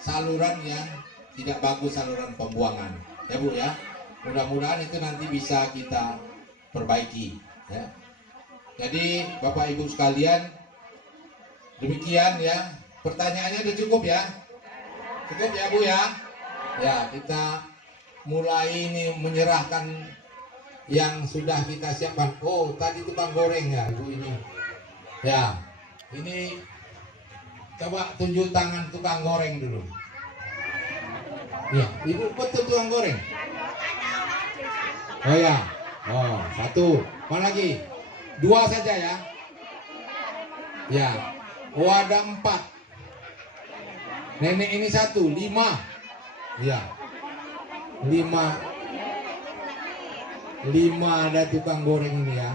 saluran yang tidak bagus, saluran pembuangan ya Bu ya. Mudah-mudahan itu nanti bisa kita perbaiki ya. Jadi Bapak Ibu sekalian, demikian ya. Pertanyaannya udah cukup ya? Cukup ya Bu ya? Ya, kita mulai ini menyerahkan yang sudah kita siapkan. Oh, tadi tukang goreng ya Ibu ini. Ya, ini coba tunjuk tangan tukang goreng dulu. Ya, Ibu betul tukang goreng. Oh ya, oh 1. Mana lagi? 2 saja ya. Ya, oh ada 4. Nenek ini 1, 5. Ya. 5 ada tukang goreng ini ya.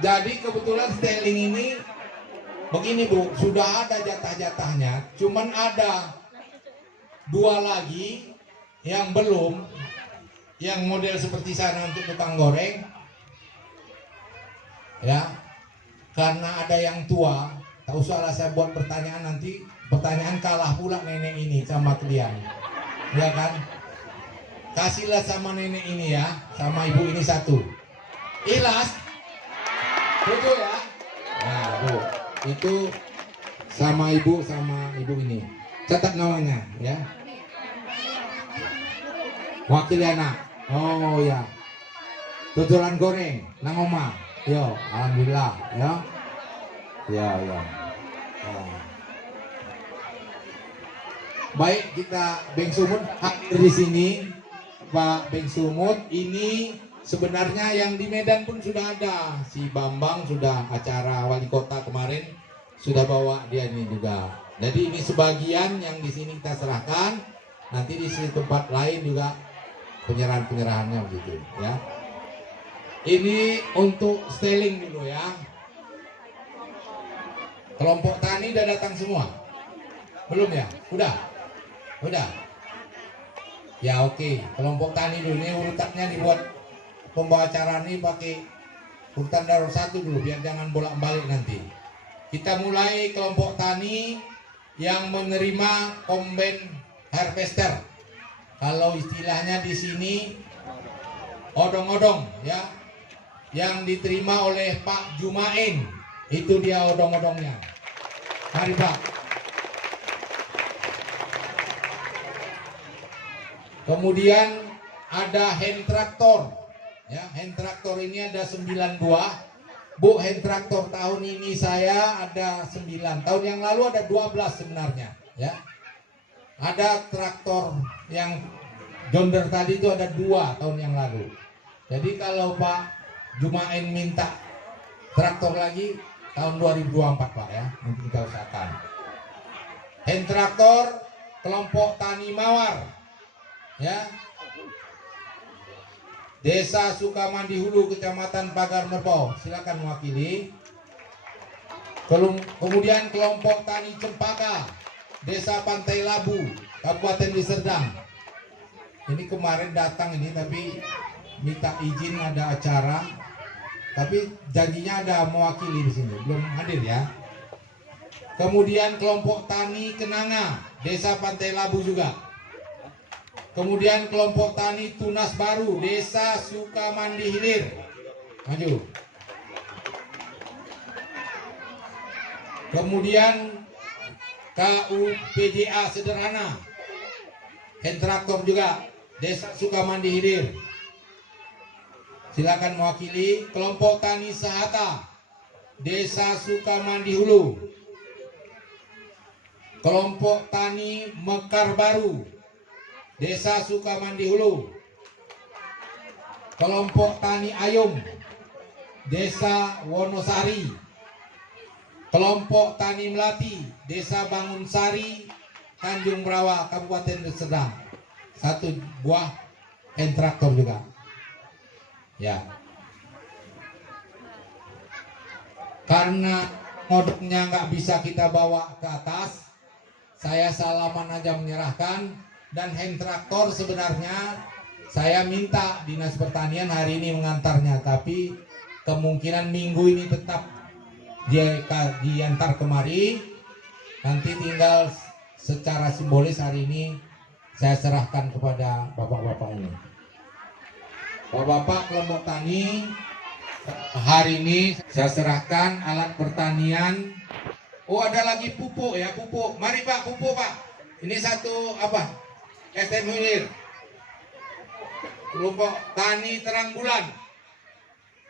Jadi kebetulan styling ini begini Bu, sudah ada jatah-jatahnya, cuman ada 2 lagi yang belum, yang model seperti sana untuk tukang goreng ya, karena ada yang tua Tak usahlah saya buat pertanyaan, nanti pertanyaan kalah pula nenek ini sama kalian, ya kan? Kasihlah sama nenek ini ya, sama ibu ini satu. Ikhlas? Betul ya? Nah, Bu, itu sama ibu ini. Catat namanya ya. Wakil anak. Oh ya. Tutulan goreng, nang oma. Yo, alhamdulillah ya. Ya. Baik, kita Beng Sumut hadir di sini. Pak Beng Sumut ini sebenarnya yang di Medan pun sudah ada. Si Bambang sudah acara wali kota kemarin sudah bawa dia ini juga. Jadi ini sebagian yang di sini kita serahkan. Nanti di tempat lain juga penyerahan-penyerahannya begitu ya. Ini untuk styling dulu ya. Kelompok tani udah datang semua? Belum ya? Udah? Ya oke. Kelompok tani dulu, ini urutannya dibuat pembawa acara ini pakai urutan dari 1 dulu biar jangan bolak-balik nanti. Kita mulai kelompok tani yang menerima combine harvester. Kalau istilahnya di sini odong-odong ya. Yang diterima oleh Pak Jumain. Itu dia odong-odongnya. Mari Pak. Kemudian ada hand traktor. Ya, hand traktor ini ada 9 buah. Bu, hand traktor tahun ini saya ada 9. Tahun yang lalu ada 12 sebenarnya, ya. Ada traktor yang John Deere tadi itu ada 2 tahun yang lalu. Jadi kalau Pak Jumain minta traktor lagi tahun 2024 Pak ya, nanti kita usahakan. Hand traktor kelompok Tani Mawar ya. Desa Sukamandi Hulu, Kecamatan Pagar Merbau, silakan mewakili. Kemudian kelompok Tani Cempaka, Desa Pantai Labu, Kabupaten Deli Serdang. Ini kemarin datang ini tapi minta izin ada acara, tapi janjinya ada mewakili di sini, belum hadir ya. Kemudian kelompok Tani Kenanga, Desa Pantai Labu juga. Kemudian kelompok Tani Tunas Baru, Desa Sukamandi Hilir. Maju. Kemudian KUPJA Sederhana, hand traktor juga, Desa Sukamandi Hilir. Silakan mewakili. Kelompok Tani Sahata, Desa Sukamandi Hulu. Kelompok Tani Mekar Baru, Desa Sukamandi Hulu. Kelompok Tani Ayum, Desa Wonosari. Kelompok Tani Melati, Desa Bangunsari, Tanjung Brawa, Kabupaten Deli Serdang. 1 buah hand traktor juga. Ya. Karena modoknya nggak bisa kita bawa ke atas, saya salaman aja menyerahkan. Dan hand traktor sebenarnya saya minta Dinas Pertanian hari ini mengantarnya, tapi kemungkinan minggu ini tetap diantar kemari. Nanti tinggal secara simbolis hari ini saya serahkan kepada bapak-bapak ini. Bapak-bapak kelompok tani, hari ini saya serahkan alat pertanian. Oh, ada lagi pupuk ya, pupuk. Mari Pak, pupuk Pak. Ini satu apa? STM Hilir. Kelompok Tani Terang Bulan,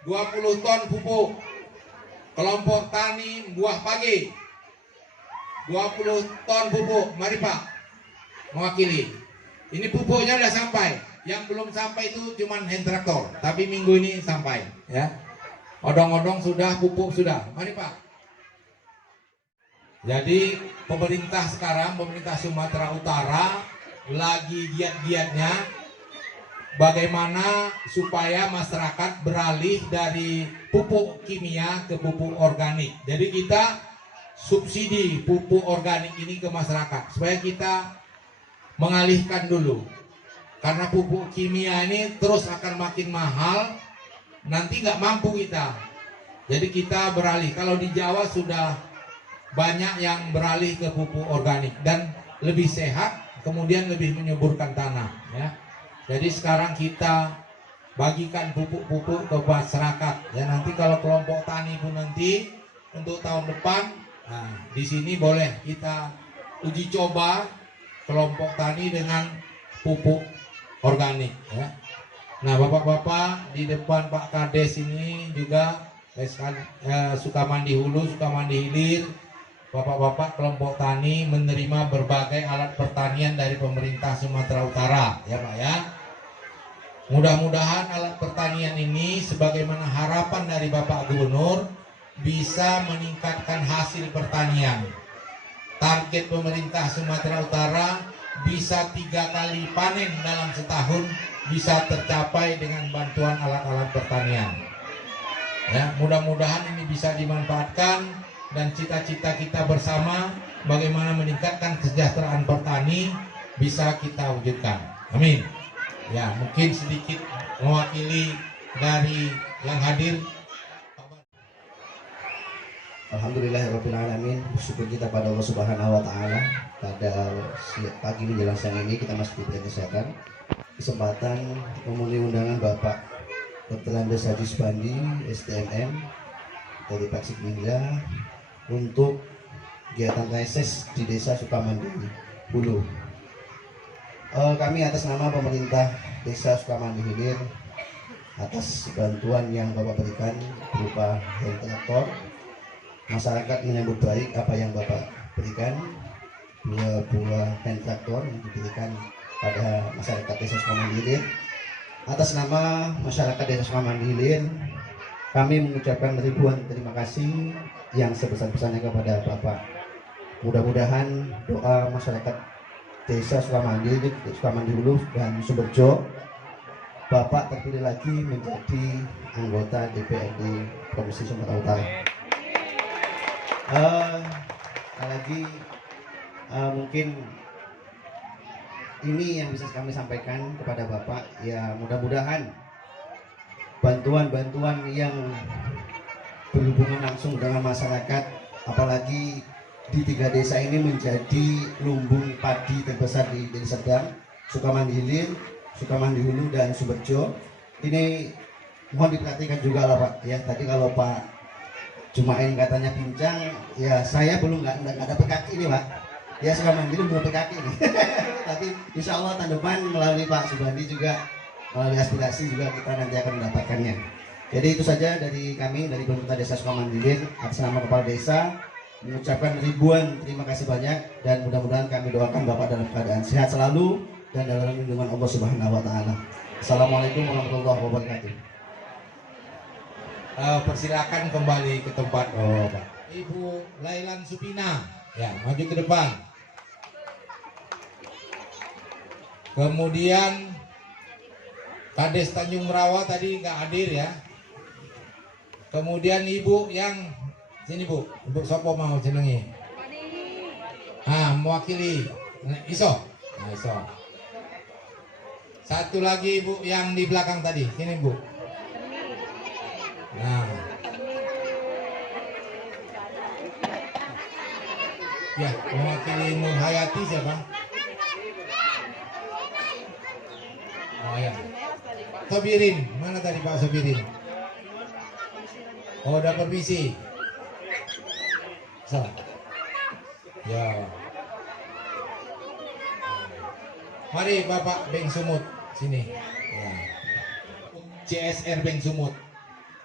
20 ton pupuk. Kelompok Tani Buah Pagi, 20 ton pupuk. Mari Pak, mewakili. Ini pupuknya sudah sampai. Yang belum sampai itu cuman hand traktor, tapi minggu ini sampai ya. Odong-odong sudah, pupuk sudah. Mari Pak. Jadi pemerintah sekarang, pemerintah Sumatera Utara lagi giat-giatnya bagaimana supaya masyarakat beralih dari pupuk kimia ke pupuk organik. Jadi kita subsidi pupuk organik ini ke masyarakat supaya kita mengalihkan dulu. Karena pupuk kimia ini terus akan makin mahal, nanti nggak mampu kita. Jadi kita beralih. Kalau di Jawa sudah banyak yang beralih ke pupuk organik dan lebih sehat, kemudian lebih menyuburkan tanah ya. Jadi sekarang kita bagikan pupuk-pupuk ke masyarakat ya. Nanti kalau kelompok tani pun nanti untuk tahun depan, nah di sini boleh kita uji coba kelompok tani dengan pupuk organik ya. Nah bapak-bapak di depan Pak Kades ini juga Sukamandi Hulu, Sukamandi Hilir, bapak-bapak kelompok tani menerima berbagai alat pertanian dari pemerintah Sumatera Utara ya Pak ya. Mudah-mudahan alat pertanian ini sebagaimana harapan dari Bapak Gubernur bisa meningkatkan hasil pertanian. Target pemerintah Sumatera Utara bisa 3 kali panen dalam setahun bisa tercapai dengan bantuan alat-alat pertanian. Ya, mudah-mudahan ini bisa dimanfaatkan dan cita-cita kita bersama bagaimana meningkatkan kesejahteraan petani bisa kita wujudkan. Amin. Ya, mungkin sedikit mewakili dari yang hadir. Alhamdulillahirrahmanirrahim. Bersyukur kita pada Allah Subhanahu wa Ta'ala. Pada pagi ini jelang siang ini kita masih diberi kesempatan memenuhi undangan Bapak Dr. Andes Haji Subandi STMM dari Paksik Mingga untuk kegiatan reses di Desa Sukamandi Hulu. Kami atas nama pemerintah Desa Sukamandi Hilir, atas bantuan yang Bapak berikan berupa hand traktor, masyarakat menyambut baik apa yang Bapak berikan, 2 buah hand traktor yang diberikan pada masyarakat Desa Sukamandi Hilir. Atas nama masyarakat Desa Sukamandi Hilir, kami mengucapkan ribuan terima kasih yang sebesar-besarnya kepada Bapak. Mudah-mudahan doa masyarakat Desa Sukamandi Hulu dan Sumberjo, Bapak terpilih lagi menjadi anggota DPRD Provinsi Sumatera Utara. Lagi mungkin ini yang bisa kami sampaikan kepada Bapak ya, mudah-mudahan bantuan-bantuan yang berhubungan langsung dengan masyarakat, apalagi di 3 desa ini menjadi lumbung padi terbesar di Deli Serdang, Sukamandi Hilir, Sukamandi Hulu dan Sumberjo. Ini mohon diperhatikan juga lah Pak ya. Tadi kalau Pak Jumain katanya pincang, ya saya belum nggak ada kaki ini Pak. Ya Sukamandi Hulu belum kaki ini. Tapi insya Allah tahun depan melalui Pak Subandi juga, melalui aspirasi juga kita nanti akan mendapatkannya. Jadi itu saja dari kami, dari pemerintah Desa Sukamandi Hilir, atas nama Kepala Desa mengucapkan ribuan terima kasih banyak, dan mudah-mudahan kami doakan Bapak dalam keadaan sehat selalu dan dalam lindungan Allah Subhanahu wa Ta'ala. Assalamualaikum warahmatullahi wabarakatuh. Persilakan kembali ke tempat Pak. Ibu Lailan Supina, ya maju ke depan. Kemudian Kades Tanjung Merawa tadi nggak hadir ya. Kemudian ibu yang sini bu, ibu sopo mau jenengi? Mewakili Iso. Nah, Iso. Satu lagi ibu yang di belakang tadi, sini bu. Nah, ya mewakili Nur Hayati siapa? Oh ya, Sobirin, mana tadi Pak Sobirin? Oh udah permisi. So. Ya. Mari Bapak Beng Sumut sini. Ya. CSR Beng Sumut.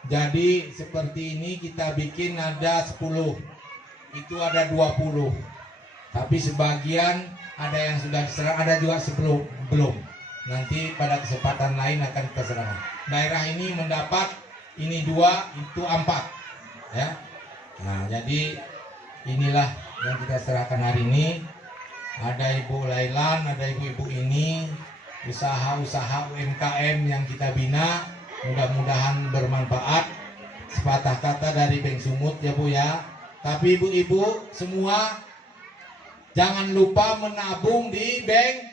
Jadi seperti ini kita bikin ada 10. Itu ada 20. Tapi sebagian ada yang sudah diserah, ada juga sebelum belum. Nanti pada kesempatan lain akan kita serahkan. Daerah ini mendapat ini 2, itu 4 ya. Nah jadi inilah yang kita serahkan hari ini. Ada Ibu Lailan, ada ibu-ibu ini, usaha-usaha UMKM yang kita bina, mudah-mudahan bermanfaat. Sepatah kata dari Beng Sumut ya Bu ya. Tapi ibu-ibu semua jangan lupa menabung di Beng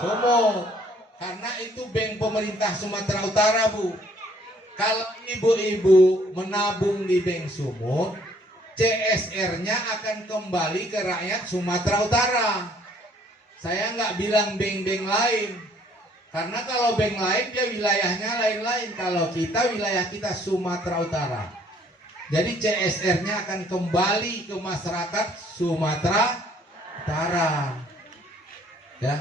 Sumut, karena itu bank pemerintah Sumatera Utara Bu. Kalau ibu-ibu menabung di Beng Sumut, CSR-nya akan kembali ke rakyat Sumatera Utara. Saya nggak bilang bank-bank lain, karena kalau bank lain dia wilayahnya lain-lain. Kalau kita wilayah kita Sumatera Utara. Jadi CSR-nya akan kembali ke masyarakat Sumatera Utara. Ya.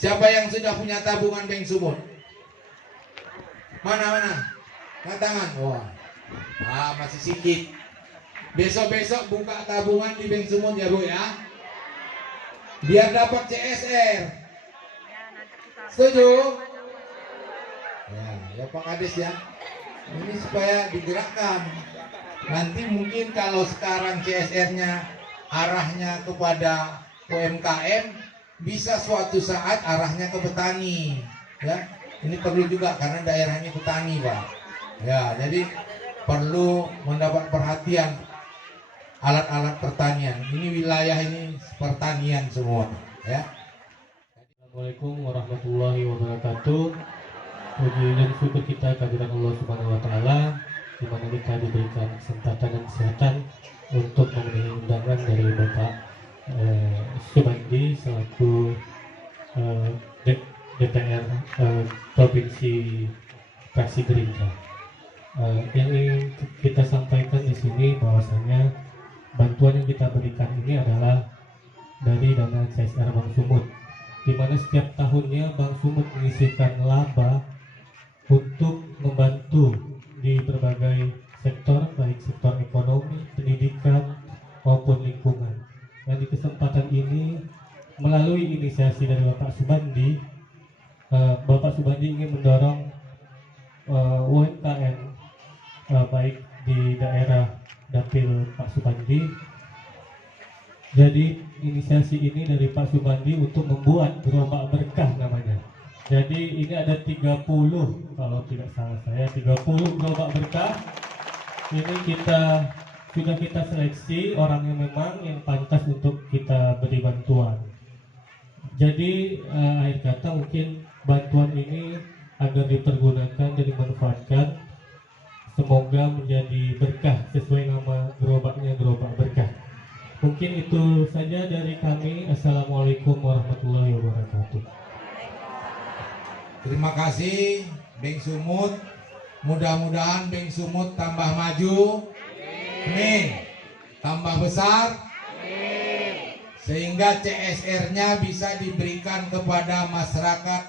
Siapa yang sudah punya tabungan Bank Sumut? Mana? Angkat tangan. Wah. Masih sedikit. Besok-besok buka tabungan di Bank Sumut ya Bu ya. Biar dapat CSR. Setuju? Ya Pak Kades ya. Ini supaya digerakkan. Nanti mungkin kalau sekarang CSR-nya arahnya kepada UMKM, bisa suatu saat arahnya ke petani. Ya, ini perlu juga karena daerahnya petani, Pak. Ya, jadi perlu mendapat perhatian alat-alat pertanian. Ini wilayah ini pertanian semua. Ya. Assalamualaikum warahmatullahi wabarakatuh. Puji dan syukur kita kehadiran Allah Subhanahu wa taala, di mana kita diberikan kesempatan dan kesehatan untuk memenuhi undangan dari Bapak Subandi selaku DPR Provinsi Fraksi Gerindra. Yang ingin kita sampaikan di sini bahwasanya bantuan yang kita berikan ini adalah dari dana CSR Bank Sumut, di mana setiap tahunnya Bank Sumut menyisihkan laba untuk membantu di berbagai sektor, baik sektor ekonomi, pendidikan, maupun lingkungan. Dan di kesempatan ini, melalui inisiasi dari Bapak Subandi, Bapak Subandi ingin mendorong UMKM, baik di daerah dapil Pak Subandi. Jadi inisiasi ini dari Pak Subandi untuk membuat gerobak berkah namanya. Jadi ini ada 30, kalau tidak salah saya, 30 gerobak berkah. Ini sudah kita seleksi orang yang memang yang pantas untuk kita beri bantuan. Jadi akhir kata mungkin bantuan ini agar dipergunakan dan dimanfaatkan, semoga menjadi berkah sesuai nama gerobaknya, gerobak berkah. Mungkin itu saja dari kami. Assalamualaikum warahmatullahi wabarakatuh. Terima kasih Bank Sumut. Mudah-mudahan Bank Sumut tambah maju. Amin. Tambah besar. Amin. Sehingga CSR-nya bisa diberikan kepada masyarakat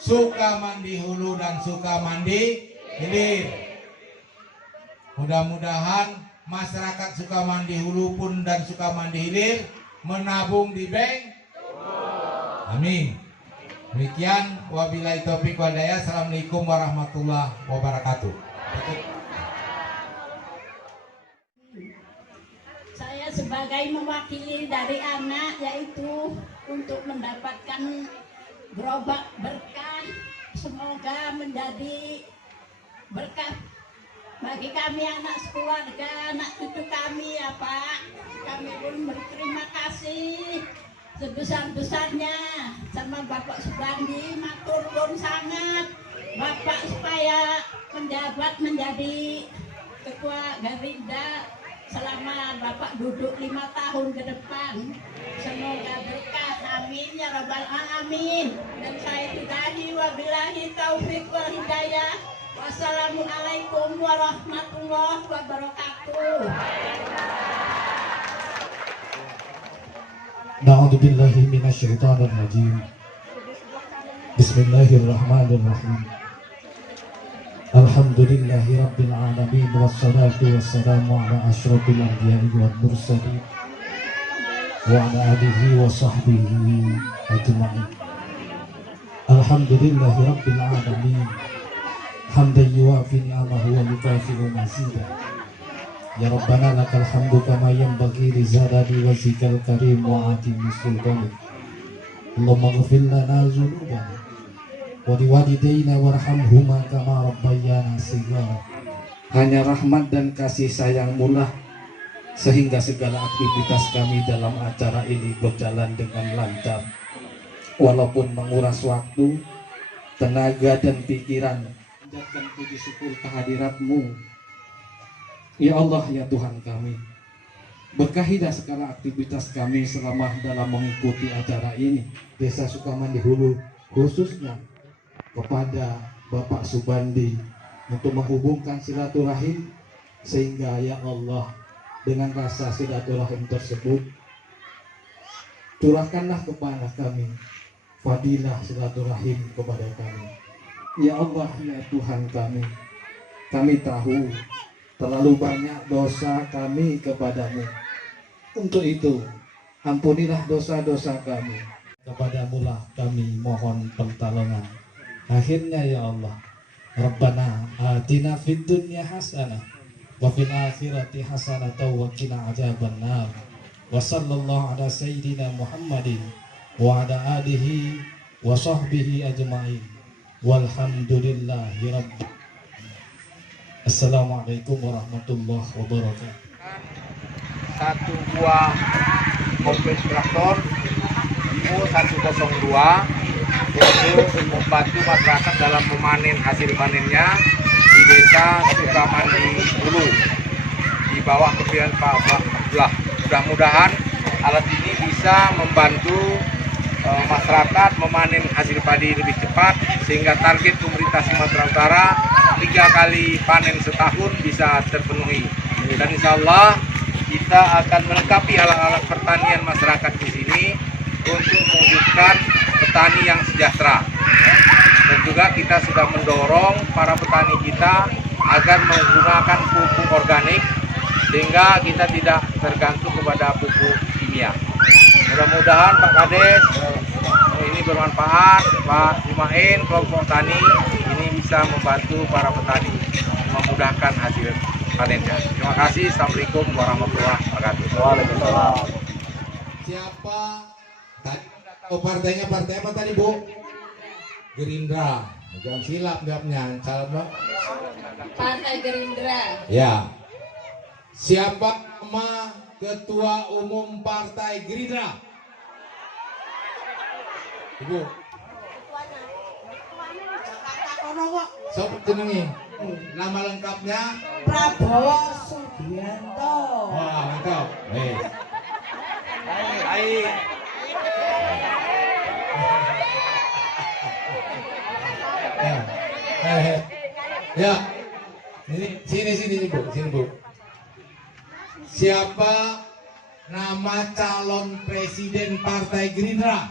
Sukamandi Hulu dan Sukamandi Hilir. Mudah-mudahan masyarakat Sukamandi Hulu pun dan Sukamandi Hilir menabung di bank. Amin. Demikian, wabillahi taufiq wal hidayah. Assalamualaikum warahmatullahi wabarakatuh. Saya sebagai mewakili dari anak, yaitu untuk mendapatkan gerobak berkah, semoga menjadi berkah bagi kami anak sekeluarga, anak cucu kami ya Pak. Kami pun berterima kasih sebesar-besarnya sama Bapak Subandi, matur nuwun sangat Bapak supaya menjabat menjadi ketua Gerindra selama Bapak duduk 5 tahun ke depan. Semoga berkah, amin ya rabbal alamin. Dan saya sudahi, wabillahi taufiq wal hidayah. Wassalamualaikum warahmatullahi wabarakatuh. Na'udzubillahi minasyaitonir rajim. Bismillahirrahmanirrahim. Alhamdulillahi rabbil alamin, wassalatu wassalamu ala asyrafil anbiya'i wal mursalin wa ala alihi wa sahbihi ajma'in. Alhamdulillahi rabbil alamin, hamdan yuwafi ni'amahu wa yukafi'u mazidah. Ya Rabbana lakal hamdu kama yanbaghi li jalali wajhikal karim wa 'azimi sultanik. Allahumma ighfir lana dzunubana wa liwalidayna warhamhuma kama rabbayana shighara. Hanya rahmat dan kasih sayang-Mu lah sehingga segala aktivitas kami dalam acara ini berjalan dengan lancar. Walaupun menguras waktu, tenaga dan pikiran. Panjatkan puji syukur kehadirat-Mu Ya Allah, ya Tuhan kami, berkahilah segala aktivitas kami selama dalam mengikuti acara ini. Desa Sukamandi Hulu khususnya kepada Bapak Subandi untuk menghubungkan silaturahim, sehingga ya Allah dengan rasa silaturahim tersebut curahkanlah kepada kami fadilah silaturahim kepada kami. Ya Allah, ya Tuhan kami tahu terlalu banyak dosa kami kepadamu. Untuk itu ampunilah dosa-dosa kami. Kepadamu lah kami mohon pertolongan. Akhirnya ya Allah, Rabbana atina fid dunya hasanah wa fil akhirati hasanah wa qina adzabannar. Wa sallallahu ala sayyidina Muhammadin wa ala alihi wa sahbihi ajma'in. Walhamdulillahi rabbil. Assalamualaikum warahmatullahi wabarakatuh. Satu buah mobil traktor Bimo 102 untuk membantu masyarakat dalam memanen hasil panennya di Desa Sukamandi Hulu di bawah kepemimpinan Pak Abdullah. Mudah-mudahan alat ini bisa membantu masyarakat memanen hasil padi lebih cepat, sehingga target pemerintah Sumatera Utara 3 kali panen setahun bisa terpenuhi. Dan insya Allah kita akan melengkapi alat-alat pertanian masyarakat di sini untuk mewujudkan petani yang sejahtera. Dan juga kita sudah mendorong para petani kita agar menggunakan pupuk organik, sehingga kita tidak tergantung kepada pupuk kimia. Mudah-mudahan Pak Kades ini bermanfaat, Pak Jumain, kelompok tani ini bisa membantu para petani memudahkan hasil panennya. Terima kasih. Assalamualaikum warahmatullahi wabarakatuh. Waalaikumsalam. Siapa tadi tahu partainya, partai apa tadi Bu? Gerindra. Jangan silap jawabnya. Salah Mbak. Partai Gerindra. Ya. Siapa nama Ketua Umum Partai Gerindra? Ibu. Sob jenengi. Nama lengkapnya Prabowo Subianto. wah, mantap. Baik. Ya. Ini sini Bu, sini Bu. Siapa nama calon presiden Partai Gerindra?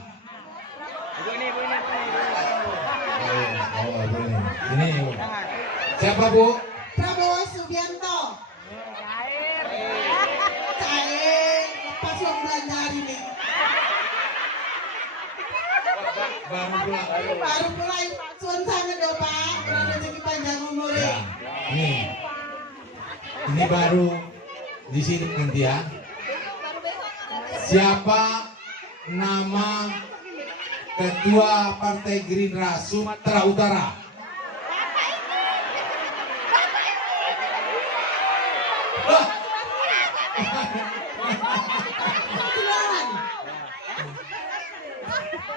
Ini Bu. Siapa Bu? Prabowo Subianto. Cair pas yang belanja hari ini. Baru mulai suun sana dong Pak. Rezeki panjang umur. Ya. Ini baru di sini nanti ya. Siapa nama Ketua Partai Gerindra Sumatera Utara?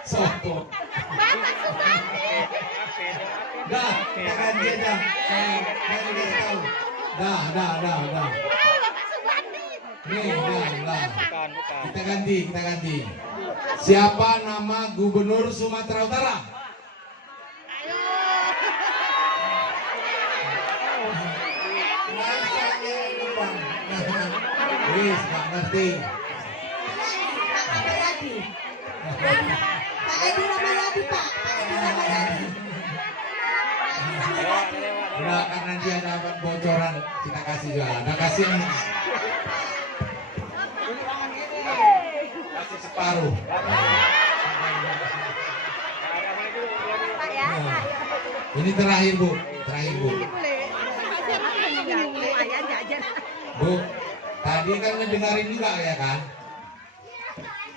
Sopo. Dah, jangan dia dah. Jangan dia tahu. Dah. Nih, dah. Kita ganti. Siapa nama Gubernur Sumatera Utara? Wis, nggak ngerti. Pak Edi Ramayadi, Pak. Pak Edi Ramayadi. Udah kan nanti ada bocoran kita kasih juga. Ada kasih separuh. Ini terakhir Bu. Bu, tadi kan ngedengarin juga ya kan?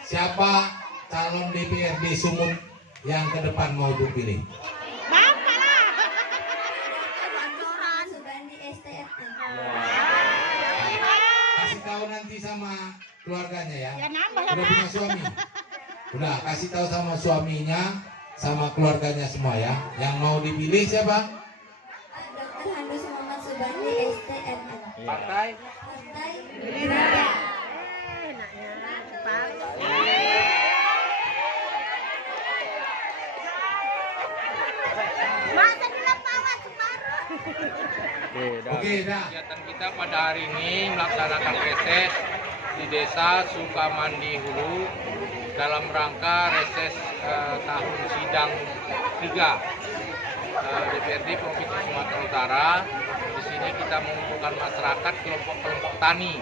Siapa calon DPRD Sumut yang ke depan mau dipilih? Kasih tahu nanti sama keluarganya ya. Udah punya suami. Udah kasih tahu sama suaminya, sama keluarganya semua ya. Yang mau dipilih siapa? Dr. Handus Muhammad Subandi STMM. Partai kegiatan kita pada hari ini melaksanakan reses di Desa Sukamandi Hulu dalam rangka reses tahun sidang 3 DPRD Provinsi Sumatera Utara. Di sini kita mengumpulkan masyarakat, kelompok-kelompok tani,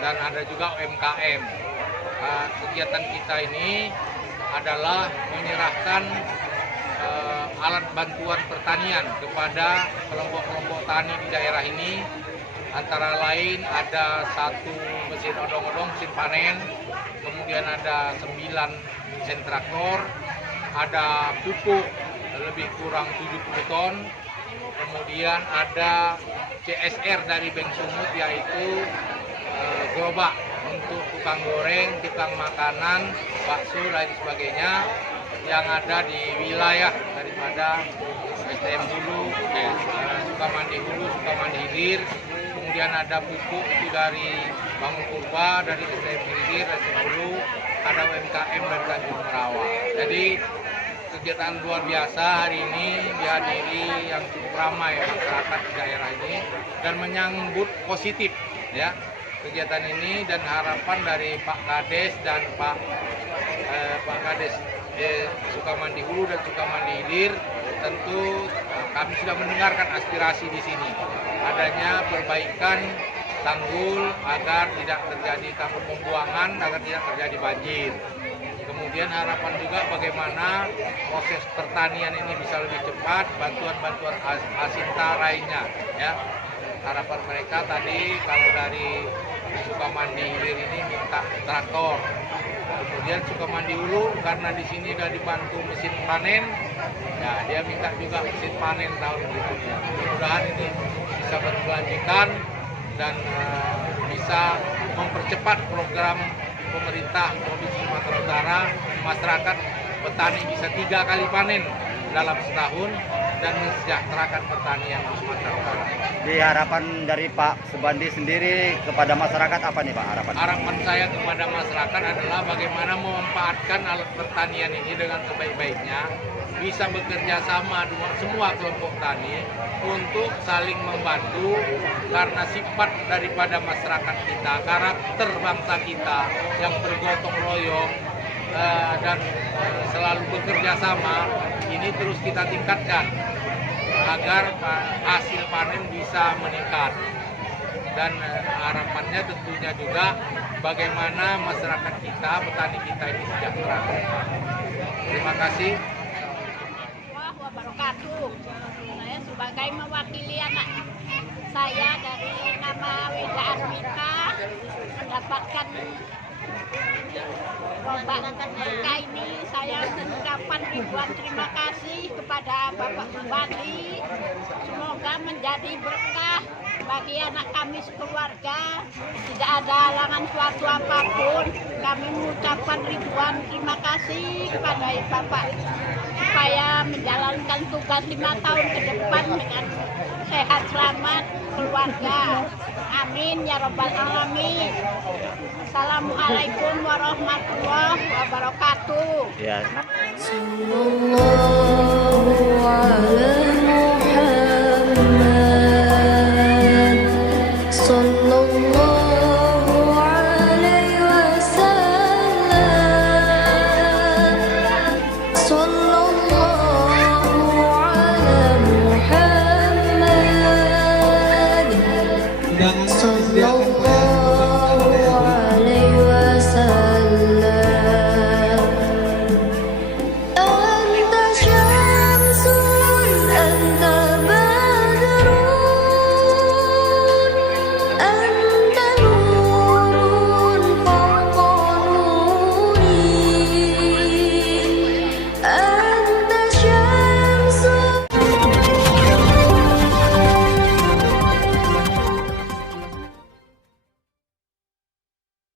dan ada juga UMKM. Kegiatan kita ini adalah menyerahkan alat bantuan pertanian kepada kelompok-kelompok tani di daerah ini. Antara lain ada 1 mesin odong-odong, mesin panen, kemudian ada 9 mesin traktor, ada pupuk lebih kurang 70 ton, kemudian ada CSR dari Bank Sumut, yaitu gerobak untuk tukang goreng, tukang makanan, bakso dan sebagainya yang ada di wilayah daripada SDM Hulu, Sukamandi Hulu, Sukamandi Hilir. Kemudian ada pupuk itu dari Bangun Purba, dari SDM Hilir, SDM Hulu, ada UMKM dari Tanjung Merawa. Jadi kegiatan luar biasa hari ini dihadiri yang cukup ramai masyarakat di daerah ini dan menyambut positif ya kegiatan ini, dan harapan dari Pak Kades dan Pak Kades Sukamandi Hulu dan Sukamandi Hilir, tentu kami sudah mendengarkan aspirasi di sini adanya perbaikan tanggul agar tidak terjadi tanggul pembuangan, agar tidak terjadi banjir. Kemudian harapan juga bagaimana proses pertanian ini bisa lebih cepat, bantuan-bantuan asinta lainnya ya. Harapan mereka tadi kalau dari Sukamandi Hilir ini minta traktor. Kemudian Sukamandi Hulu karena di sini sudah dibantu mesin panen, ya dia minta juga mesin panen tahun berikutnya. Mudah-mudahan ini bisa berkelanjutan dan bisa mempercepat program pemerintah Provinsi Sumatera Utara. Masyarakat petani bisa 3 kali panen dalam setahun dan mensejahterakan pertanian di Sumatera Utara. Di harapan dari Pak Subandi sendiri kepada masyarakat apa nih Pak harapan? Harapan saya kepada masyarakat adalah bagaimana memanfaatkan alat pertanian ini dengan sebaik-baiknya, bisa bekerja sama semua kelompok tani untuk saling membantu, karena sifat daripada masyarakat kita, karakter bangsa kita yang bergotong royong dan selalu bekerja sama, ini terus kita tingkatkan agar hasil panen bisa meningkat. Dan harapannya tentunya juga bagaimana masyarakat kita, petani kita ini sejahtera. Terima kasih. Wabarakatuh. Saya sebagai mewakili anak saya dari nama Weda Armita mendapatkan gerobak berkah ini. Saya mengucapkan ribuan terima kasih kepada Bapak Bupati. Semoga menjadi berkah bagi anak kami sekeluarga, tidak ada halangan suatu apapun. Kami mengucapkan ribuan terima kasih kepada Bapak supaya menjalankan tugas 5 tahun ke depan dengan sehat selamat keluarga. Amin ya rabbal alamin. Assalamualaikum warahmatullahi wabarakatuh. Ya. Undangan